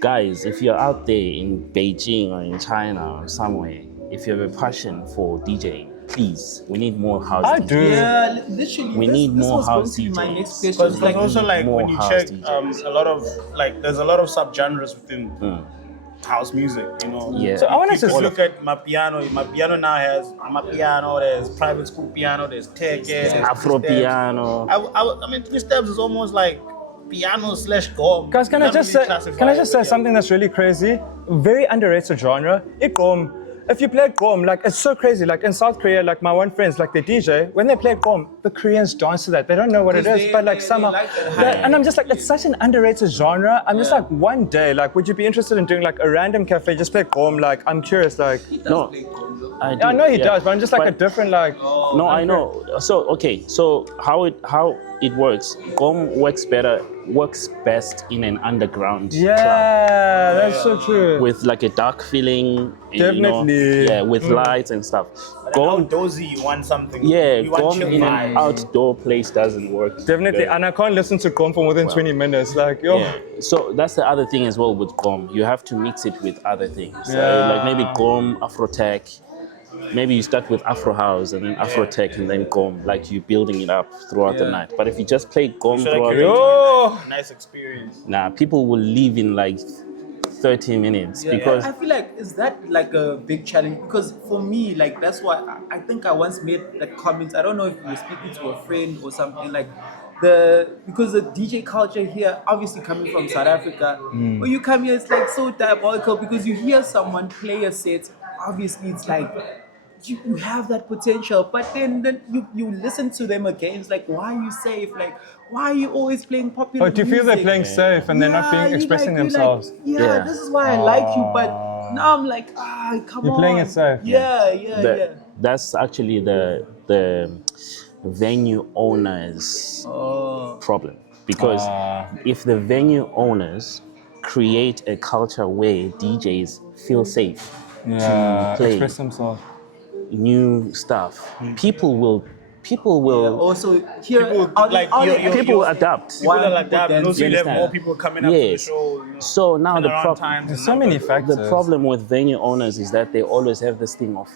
guys, if you're out there in Beijing or in China or somewhere, if you have a passion for DJing, please, we need more house I DJs. do. Yeah, literally. We need this more was going house to be my DJs. next question. Because Like, also, like, more when you house check DJs. a lot of, like, there's a lot of subgenres within house music, Yeah. So I want to You just could look at my piano. My piano now has my piano. There's private school piano. There's tech. There's Afro three steps. piano. I mean, 3 steps is almost like piano/gom. Guys, can I just say something that's really crazy? Very underrated genre. Gom. If you play Gom, like it's so crazy. Like in South Korea, like my one friends, like they DJ, when they play Gom, the Koreans dance to that. They don't know what it is, but like somehow. like that. And I'm just like, it's such an underrated genre. I'm just like, one day, like, would you be interested in doing like a random cafe, just play Gom? Like, I'm curious, like. he does No. play Congo. I know he does, but I'm just like a different like. No, I know. So okay, so how it works? Gom works best in an underground club Yeah, that's so true. with like a dark feeling. Definitely. Yeah, with lights and stuff. Gom, Outdoorsy, you want something. yeah, you want Gom chill in an vibes. outdoor place doesn't work. Definitely, very and I can't listen to Gom for more than 20 minutes. Like, yo. Yeah. So that's the other thing as well with Gom. You have to mix it with other things. Yeah. Like maybe Gom, Afro Tech. Maybe you start with Afro House and then Afro Tech and then Gom. Like you're building it up throughout the night. But if you just play Gom So, like, throughout you're the Yo. a nice experience. nah, people will leave in like 30 minutes because I feel like is that like a big challenge because for me like that's why I think I once made that comment. I don't know if you were speaking to a friend or something like because the DJ culture here obviously coming from South Africa when you come here it's like so diabolical because you hear someone play a set obviously it's like you have that potential but then you listen to them again it's like why are you safe like why are you always playing popular Oh, do you feel they're music? playing safe and they're not being you expressing you're themselves? yeah, this is why I like you, but now I'm like, come You're on. playing it safe. Yeah. that's actually the venue owners problem because if the venue owners create a culture where DJs feel safe Yeah, play express themselves. new stuff, people will people will Also, here, People out- like out- you- people will adapt. People are like people that, and dance, also you you have understand? more people coming up to the Yes. show. So now the turnaround problem. times There's and so many numbers. factors. The problem with venue owners is that they always have this thing of,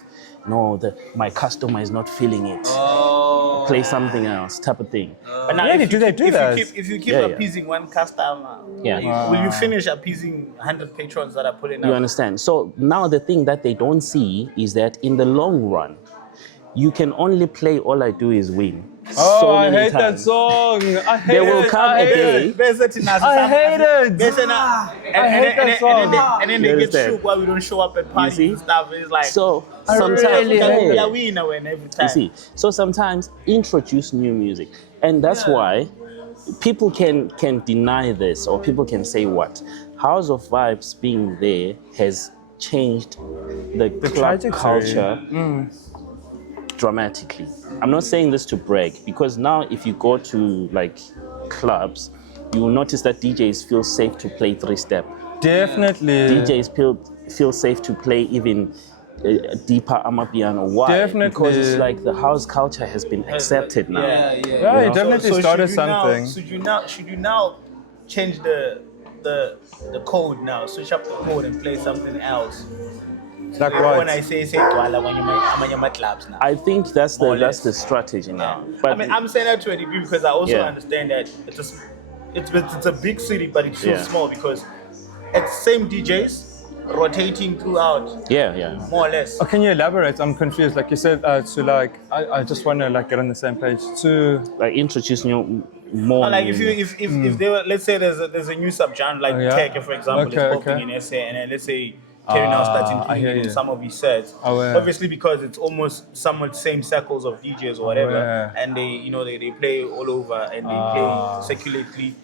no, my customer is not feeling it. Oh. Play something else, type of thing. But now, Really, if do you they keep- do if that? You keep, if you keep Yeah, yeah. appeasing one customer, Yeah. will you finish appeasing 100 patrons that are putting You up? understand? So now the thing that they don't see is that in the long run, you can only play All I Do Is Win. Oh, so I many hate that times. song. I hate There will it. come I a hate day. it. I hate it. I hate that song. And then You they get understand? shook why we don't show up at parties see? and stuff. It's like, So I sometimes, really hate we it. are winner when every time. you see, so sometimes introduce new music, and that's why people can deny this, or people can say what House of Vibes being there has changed the club trajectory. culture dramatically. I'm not saying this to brag, because now if you go to like clubs, you will notice that DJs feel safe to play 3-step. Definitely. DJs feel safe to play even deeper amapiano. Why? Definitely. Because it's like the house culture has been accepted now. Yeah. Yeah, it definitely started should you now- something. should you now change the code now? Switch up the code and play something else. Like When what? I say Dwala, when you're my clubs now. I think that's More or that's less. the strategy now. I But mean, I'm saying that to a degree because I also Yeah. understand that it's a big city, but it feels Yeah. small because it's same DJs rotating throughout, yeah. more or less. Oh, can you elaborate? I'm confused. Like you said, to like, I just want to like get on the same page. To Like introduce more. Like if they were, let's say there's a new subgenre like Oh, yeah? tech, for example, Okay, is popping okay. in SA, and then let's say Terry now starts I including hear it in you. some of his sets. Oh, yeah. Obviously because it's almost somewhat same circles of DJs or whatever, yeah. and they play all over and they play circulately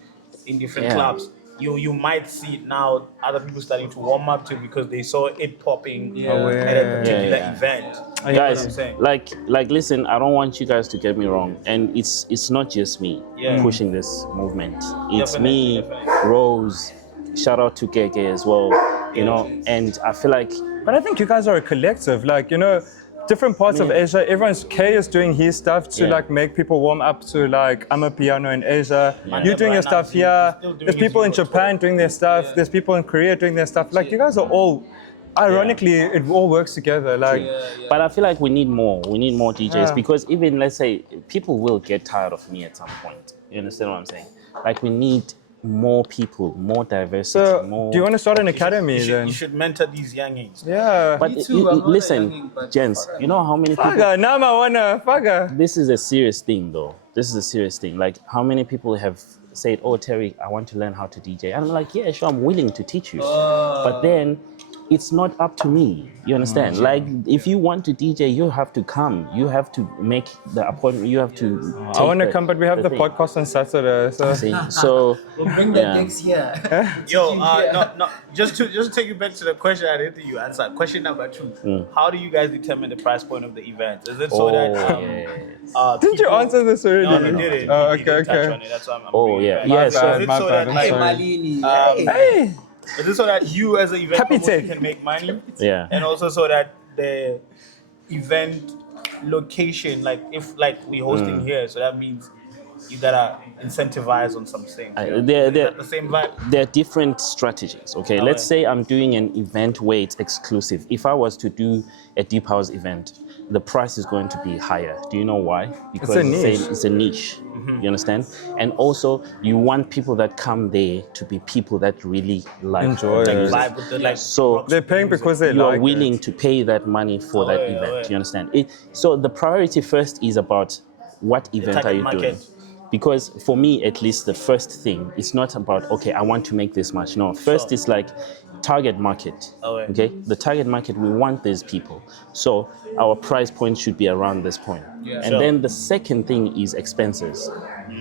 in different Yeah. clubs. You might see it now, other people starting to warm up to it because they saw it popping Oh, at a yeah. particular Yeah. event. I hear what Guys, I'm saying. like listen, I don't want you guys to get me wrong, and it's not just me Yeah. pushing this movement. It's Definitely, me, definitely. Rose, shout out to Keke as well, you know, and I feel like But I think you guys are a collective. Like, you know, different parts of Asia, everyone's K is doing his stuff to Yeah. like make people warm up to like Amapiano in Asia. Yeah. You're doing your Right now, stuff he's here. still doing There's his people in Euro Japan tour. doing their stuff. There's people in Korea doing their stuff. Like, you guys are all, ironically, it all works together. Like, But I feel like we need more. We need more DJs Yeah. because even let's say people will get tired of me at some point. You understand what I'm saying? Like we need more people, more diversity, so more. do you want to start an academy then? You should mentor these youngins. Yeah. But Me too, I'm not a listen, youngin, but gents, fuck you know how many people? Faga, Nama wanna, Faga. This is a serious thing, though. This is a serious thing. Like, how many people have said, "Oh, Terry, I want to learn how to DJ," and I'm like, "Yeah, sure, I'm willing to teach you," but then it's not up to me. You understand? Like, if you want to DJ, you have to come. You have to make the appointment. You have to. I want to take come, but we have the thing. podcast on Saturday. So See? So, We'll bring that Yeah. next year. Yo, no. Just to take you back to the question I didn't think you answered. Question number 2: How do you guys determine the price point of the event? Is it so that didn't you people- answer this already? No, he didn't. Oh, He didn't touch okay. on it. That's why I'm Oh, bringing it yeah. back. Yeah, Is so- it My so bad, that I'm Hey, sorry. Malini. hey. Hey. Is it so that you as an event Capite. promoter can make money? yeah. And also so that the event location, like if like we're hosting here, so that means you gotta incentivize on some things. I- you know? they're- Is that the same vibe? There are different strategies. Okay, let's say I'm doing an event where it's exclusive. If I was to do a deep house event, the price is going to be higher. Do you know why? Because niche. it's a niche. You understand? And also, you want people that come there to be people that really like Enjoy the it. music. Vibe with the like. So They're paying because they you are like willing it. to pay that money for that yeah, event. oh, yeah. You understand? So the priority first is about what event are target you doing? market. Because for me, at least, the first thing is not about, okay, I want to make this much. No, first Sure. is like target market. Oh, yeah. Okay, the target market, we want these people. So our price point should be around this point. And Sure. then the second thing is expenses,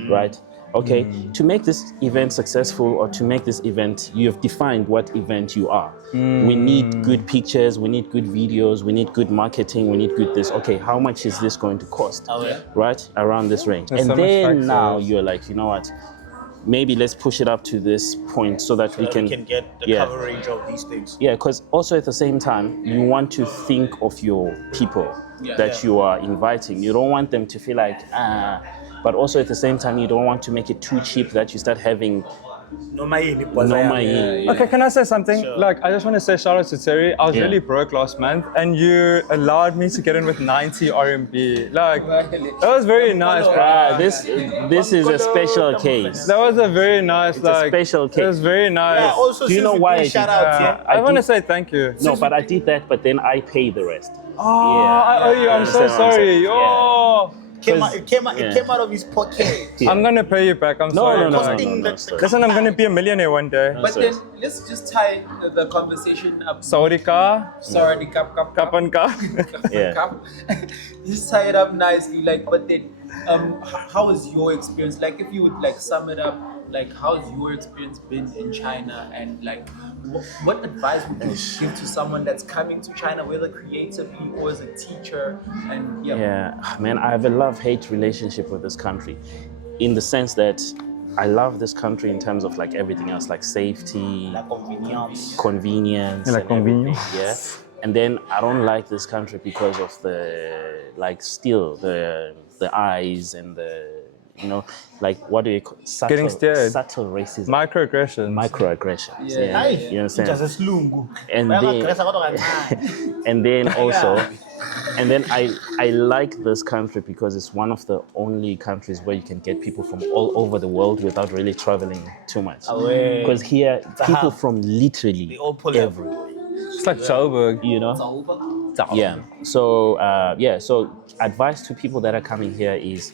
right? Okay, to make this event successful or to make this event, you have defined what event you are. We need good pictures, we need good videos, we need good marketing, we need good this. Okay, how much is this going to cost? Oh, yeah. Right? Around this range. There's and so much then factors. now you're like, you know what? maybe let's push it up to this point so that we that can, we can get the coverage of these things. Yeah, because also at the same time, you want to think of your people that you are inviting. You don't want them to feel like, but also at the same time, you don't want to make it too cheap that you start having No money. Okay, can I say something? Sure. Like, I just want to say shout out to Terry. I was really broke last month, and you allowed me to get in with 90 RMB. Like, that was very nice, bro. this is a special case. That was a very nice, It's a special It was case. very nice. Yeah, also, Do you know why I shout did out? that? I want to did- say thank you. No, but I did that, but then I pay the rest. Oh, I owe you. I'm so Understand what I'm sorry. saying? Oh, It came out of his pocket. I'm gonna pay you back. I'm No, sorry. no, no, Costing no, the- sorry. Listen, I'm gonna be a millionaire one day. But then let's just tie the conversation up. Saudi ka, Sorry, the cup. kapan ka. Yeah. Cup. Just tie it up nicely. Like, but then, how was your experience? Like, if you would like sum it up, like, how's your experience been in China, and like, what advice would you give to someone that's coming to China, whether creatively or as a teacher? And Yeah, man, I have a love-hate relationship with this country, in the sense that I love this country in terms of like everything else, like safety, La convenience. convenience, Like and everything, convenience. yeah. And then I don't like this country because of the the eyes and the like what do you call Getting stared. subtle racism, Microaggressions. microaggressions. Yeah. Yeah, you understand? And then, and then also, and then I like this country because it's one of the only countries where you can get people from all over the world without really traveling too much. Because here, people from literally all pull up. everywhere, It's like Joburg. you know? Yeah. So, so advice to people that are coming here is,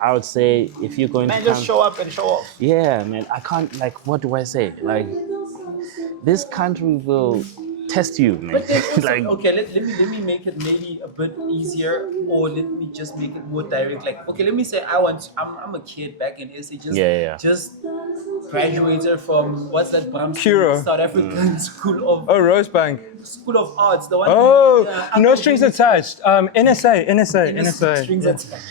I would say if you're going man, to just come, show up and show off. yeah, man, I can't, like, what do I say? Like, this country will test you, man. But then also, Like, okay, let me make it maybe a bit easier, or let me just make it more direct. Like, okay, let me say I'm a kid back in SA, just graduated from what's that Kuro. South African School of Oh, Rosebank. Arts, the one. Oh, yeah, no strings attached. NSA. Strings attached.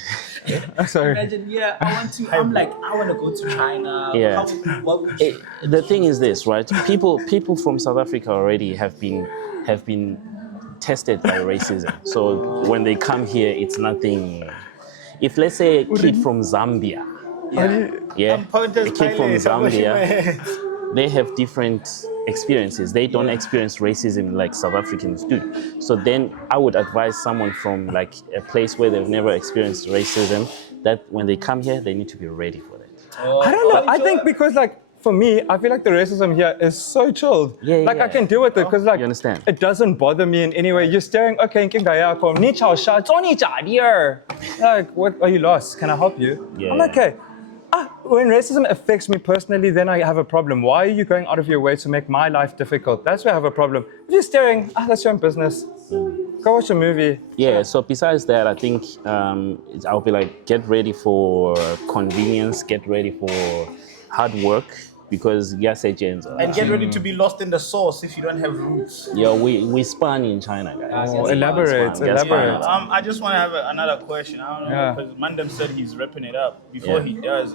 Sorry. Imagine, I want to go to China. Yeah. What would you? the thing is this, right? People from South Africa already have been tested by racism. So when they come here, it's nothing. If let's say a kid from Zambia, a kid from Zambia, they have different experiences. They don't experience racism like South Africans do. So then I would advise someone from like a place where they've never experienced racism that when they come here, they need to be ready for that. I don't know. I think because like for me, I feel like the racism here is so chilled. Yeah, like yeah. I can deal with it because like You understand? it doesn't bother me in any way. You're staring, okay, ni chao sha, zoni jia dier. Like, what are you lost? Can I help you? Yeah. I'm okay. When racism affects me personally, then I have a problem. Why are you going out of your way to make my life difficult? That's where I have a problem. If you're staring, that's your own business. Go watch a movie. Yeah, so besides that, I think I'll be like, get ready for convenience, get ready for hard work, because And get ready to be lost in the sauce if you don't have roots. we span in China, guys. Elaborate. I just want to have another question. I don't know, because Mandem said he's wrapping it up. Before he does,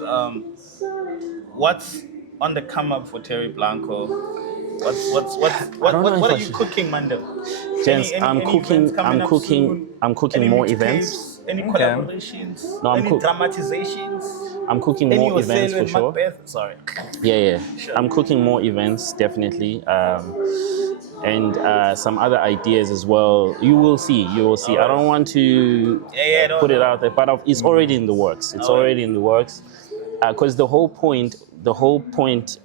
what's on the come up for Terry Blanco? What are you cooking, Mandem? Gents, I'm cooking more mixtapes? events. Any collaborations? No, I'm any dramatizations? I'm cooking Any more events for sure. Macbeth? Sorry. Yeah. I'm cooking more events, definitely. And some other ideas as well. You will see. I don't want to put it out there, but it's already in the works. It's already in the works. Because the whole point,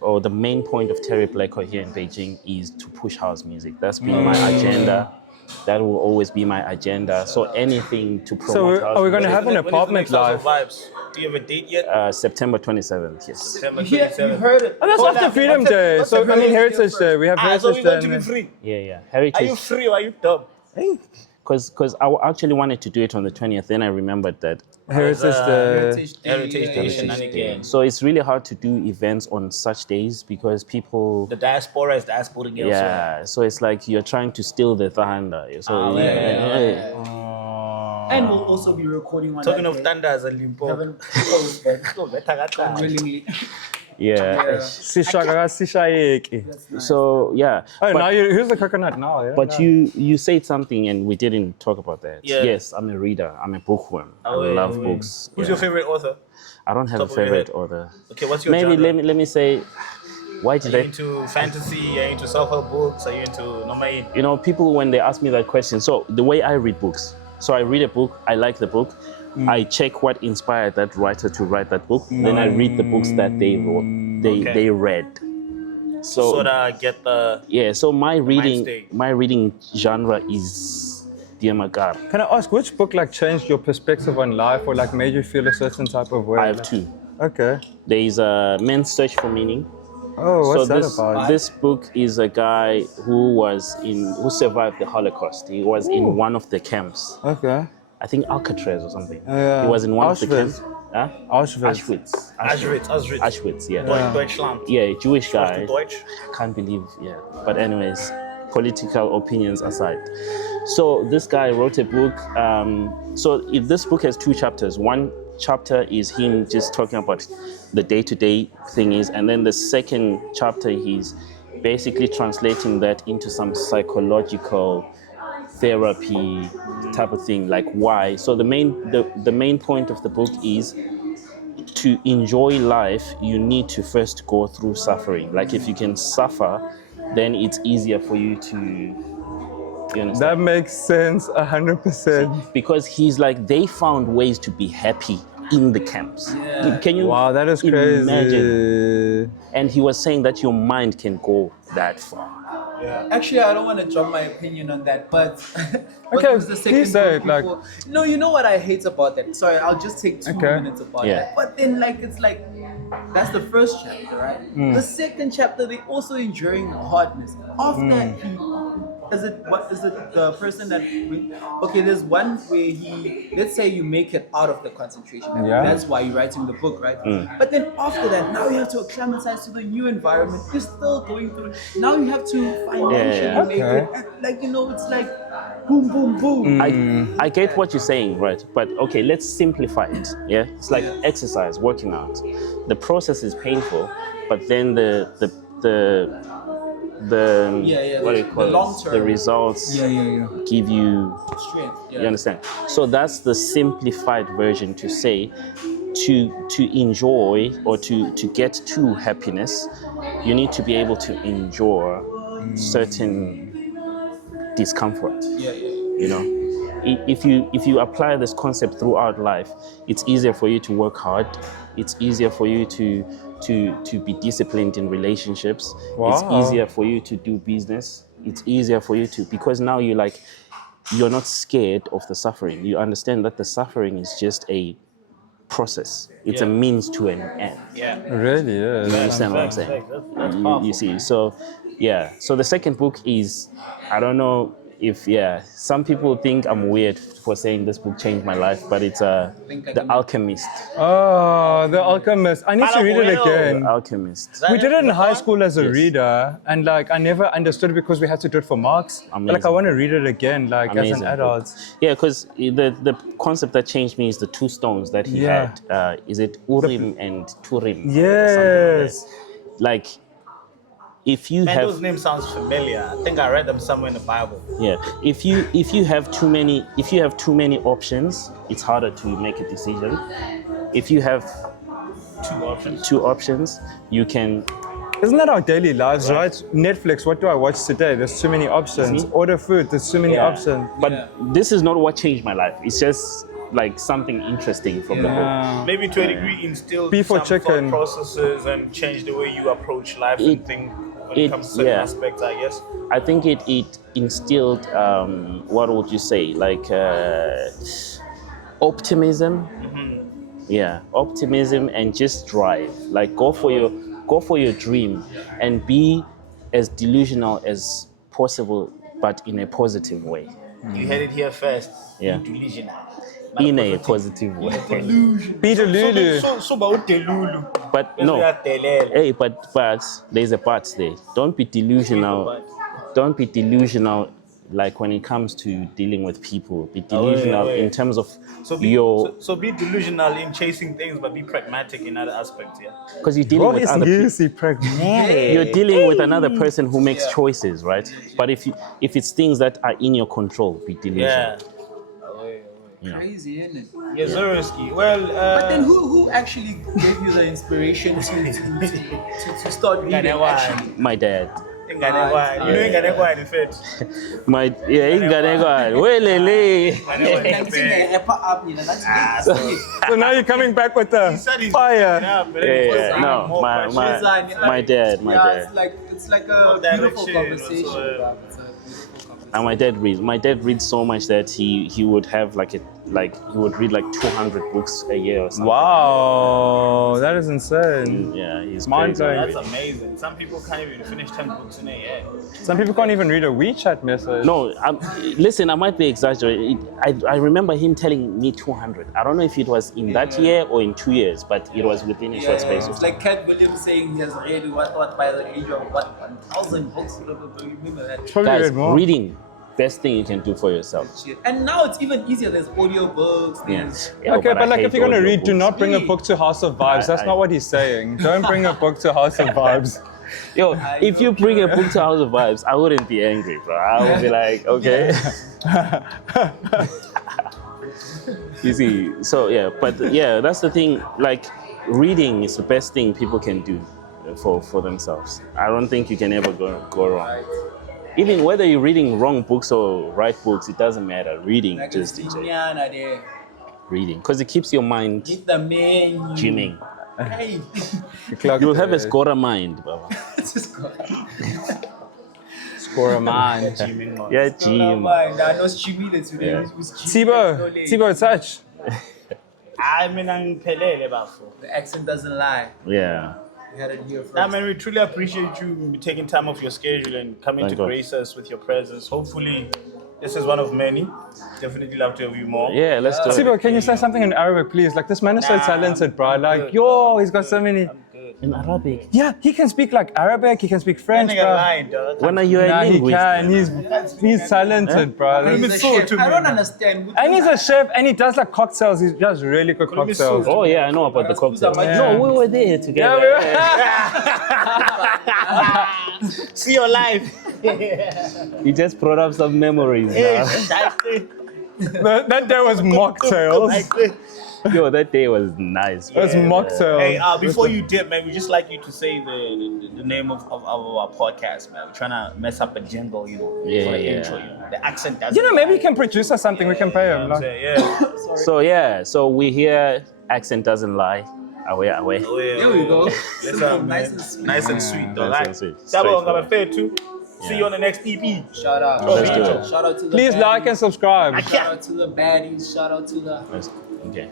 or the main point of Terry Blanco here in Beijing is to push house music. That's been my agenda. That will always be my agenda. So anything to promote So house are we going to music. have an apartment live? Vibes. Do you have a date yet? September 27th, yes. September You 27th. heard it. Oh, that's after Freedom Day. So, I mean, Heritage Day. We have So Heritage we're going Day. to be and then- free. Yeah. Heritage. Are you free or are you dumb? Because I actually wanted to do it on the 20th, then I remembered that. Heritage Day. Heritage Day shenanigans. So it's really hard to do events on such days because people. The diaspora is diasporing elsewhere. Yeah, so it's like you're trying to steal the thunder. So And we'll also be recording on Talking that of day. standards and Limpopo. Haven't proposed, but willingly. Yeah. Sishayeki. That's nice. So yeah. Oh, But- now here's the coconut now. Yeah? But you said something and we didn't talk about that. Yeah. Yes, I'm a reader. I'm a bookworm. I Oh, yeah, love yeah. books. Who's Yeah. your favorite author? I don't have Top a of your favorite head? author. Okay, what's your Maybe genre? let me say, why Are did you I? into fantasy? Are you into self-help books? Are you into normal? You know, people when they ask me that question. So the way I read books. So I read a book. I like the book. I check what inspired that writer to write that book. Then I read the books that they wrote. Okay. They read. So Sort of get the. yeah. So my state. reading genre is Diamagar. Can I ask which book like changed your perspective on life or like made you feel a certain type of way? I have two. Okay. There is a Man's Search for Meaning. Oh, what's that this, about? This book is a guy who survived the Holocaust. He was in one of the camps. Okay. I think Alcatraz or something. Yeah. He was in one of the Auschwitz. camps. Huh? Auschwitz. Auschwitz. Yeah. Deutschland. Yeah, Jewish guy. Deutsch. I can't believe, yeah. But anyways, political opinions aside. So this guy wrote a book. So if this book has two chapters. One chapter is him just talking about the day-to-day thingies, and then the second chapter he's basically translating that into some psychological therapy type of thing, like why. So the main point of the book is to enjoy life, you need to first go through suffering. Like if you can suffer, then it's easier for you to, you understand? That makes sense 100%. Because he's like, they found ways to be happy in the camps. Yeah. Can you Wow, that is crazy. imagine? And he was saying that your mind can go that far. Yeah. Actually, I don't want to drop my opinion on that, but Okay, was the second please say book it, like- before? No, you know what I hate about that? Sorry, I'll just take 2 Okay. minutes about Yeah. that. But then, like, it's like that's the first chapter, right? The second chapter, they also enduring the hardness. After he, is it the person that? Okay, there's one where he, let's say you make it out of the concentration camp. Yeah. That's why you're writing the book, right? But then after that, now you have to acclimatize to the new environment. You're still going through. Now you have to financially Yeah. make Okay. it. Like, you know, it's like boom, boom, boom. I get what you're saying, right? But okay, let's simplify it. Yeah, it's like exercise, working out. The process is painful, but then the what do you call the it? long term. The results Yeah. give you. Strength. Yeah. You understand? So that's the simplified version to say, to enjoy or to get to happiness, you need to be able to endure certain discomfort. Yeah. You know, if you apply this concept throughout life, it's easier for you to work hard. It's easier for you to be disciplined in relationships. It's Wow. easier for you to do business. It's easier for you to, because now you're not scared of the suffering. You understand that the suffering is just a process. It's a means to an end. Yeah. Really, yeah. You understand what I'm saying? You see, so yeah. So the second book is, I don't know if, some people think I'm weird for saying this book changed my life, but it's The Alchemist. Oh, The Alchemist. I need to read it The again. Alchemist. We did it in the high one? school as a Yes. reader, and like I never understood it because we had to do it for marks. But, like I Amazing. want to read it again, like as Amazing an adult. Yeah, because the concept that changed me is the two stones that he Yeah. had. Is it Urim and Turim? or something Yes. like that? Like, if you Man, have those names sounds familiar. I think I read them somewhere in the Bible. Yeah, if you have too many options, it's harder to make a decision. If you have two options, you can. Isn't that our daily lives, right? Netflix, what do I watch today? There's too many options. See? Order food, there's too many Yeah. options. But this is not what changed my life. It's just like something interesting from the book. Maybe to a degree instilled Beef or some chicken? thought processes and change the way you approach life It- and think when it it- comes to certain yeah. aspects, I guess. I think it instilled what would you say, like optimism. Yeah, optimism and just drive. Like go for your dream and be as delusional as possible, but in a positive way. You heard it here first. Yeah. Be delusional. In a positive way. Peter Lulu. So about delulu. But no. Hey, but there's a but there. Don't be delusional. Don't be delusional like when it comes to dealing with people, be delusional in terms of So be delusional in chasing things, but be pragmatic in other aspects. Yeah. because you're dealing with other people. Pragmatic. You're dealing with another person who makes choices, right? But if it's things that are in your control, be delusional. Yeah. Crazy, isn't it? Yes, Zoroski. Well, But then who actually gave you the inspiration to start reading? Actually? My dad. You know, in fact. So now you're coming back with the fire. No, my dad. It's like a beautiful conversation. Also, bro. It's a beautiful conversation. And my dad reads. My dad reads so much that he would have he would read like 200 books a year or something. Wow, that is insane. Yeah, he's Mind-blowing. crazy. That's amazing. Some people can't even finish 10 books in a year. Some people can't even read a WeChat message. No, listen, I might be exaggerating. I remember him telling me 200. I don't know if it was in that year or in 2 years, but it was within a short space of It's time. like Cat Williams saying he has read what by the age of 1,000 books. Remember that? Probably Guys, read more. reading, best thing you can do for yourself. Shit. And now it's even easier. There's audiobooks. Yes. Okay, but like if you're gonna read, do not bring a Really? book to House of Vibes. That's not what he's saying. Don't bring a book to House of Vibes. Yo, if you bring a book to House of Vibes, I wouldn't be angry, bro. I would be like, okay. You see, so yeah, but yeah, that's the thing. Like, reading is the best thing people can do for themselves. I don't think you can ever go wrong. Even whether you're reading wrong books or right books, it doesn't matter. Reading, Like just it's enjoy Inyana there. reading, because it keeps your mind Get the menu. gymming. Hey. You'll have a scorer mind, bro. Score a man. Yeah, Never gym. mind. I know Chimile today. Yeah. Who's Chimile? Tibo, touch. I mean, I'm Pelele, Bafo. The accent doesn't lie. Yeah. We had it here first. I mean, we truly appreciate you taking time off your schedule and coming Thank to God. grace us with your presence. Hopefully, this is one of many. Definitely love to have you more. Yeah, let's do it. Tibo, can you say something in Arabic, please? Like, this man is so talented, bro. Like, yo, he's got so many. In Arabic. Yeah, he can speak like Arabic, he can speak French, Nigga bro. lying, dog. When are you a Nah, he linguist? can. He's talented, bro. He's Limit a soul chef. to I me. don't understand. And he's a chef, and he does like cocktails. He does really good Limit cocktails. soul. Oh yeah, I know about the cocktail. Yeah. No, we were there together. See your life. You just brought up some memories. Now. That day was mocktails. Yo, that day was nice. It was mocktails. Hey, before you dip, man, we just like you to say the name of our podcast, man. We're trying to mess up a jingle, you know, Yeah, for the yeah. intro, you know. The accent doesn't You know, maybe lie. he can produce us something. We can pay him. Like, Yeah. So we hear accent doesn't lie. Away. There we go. Let's Nice and sweet. Nice and sweet, though. Nice Right? and sweet. Double, I'm Straightforward. fair too. See you on the next EP. Shout out. Let's do it. Shout out to the please baddies. like and subscribe. Shout out to the baddies. Shout out to the. Okay.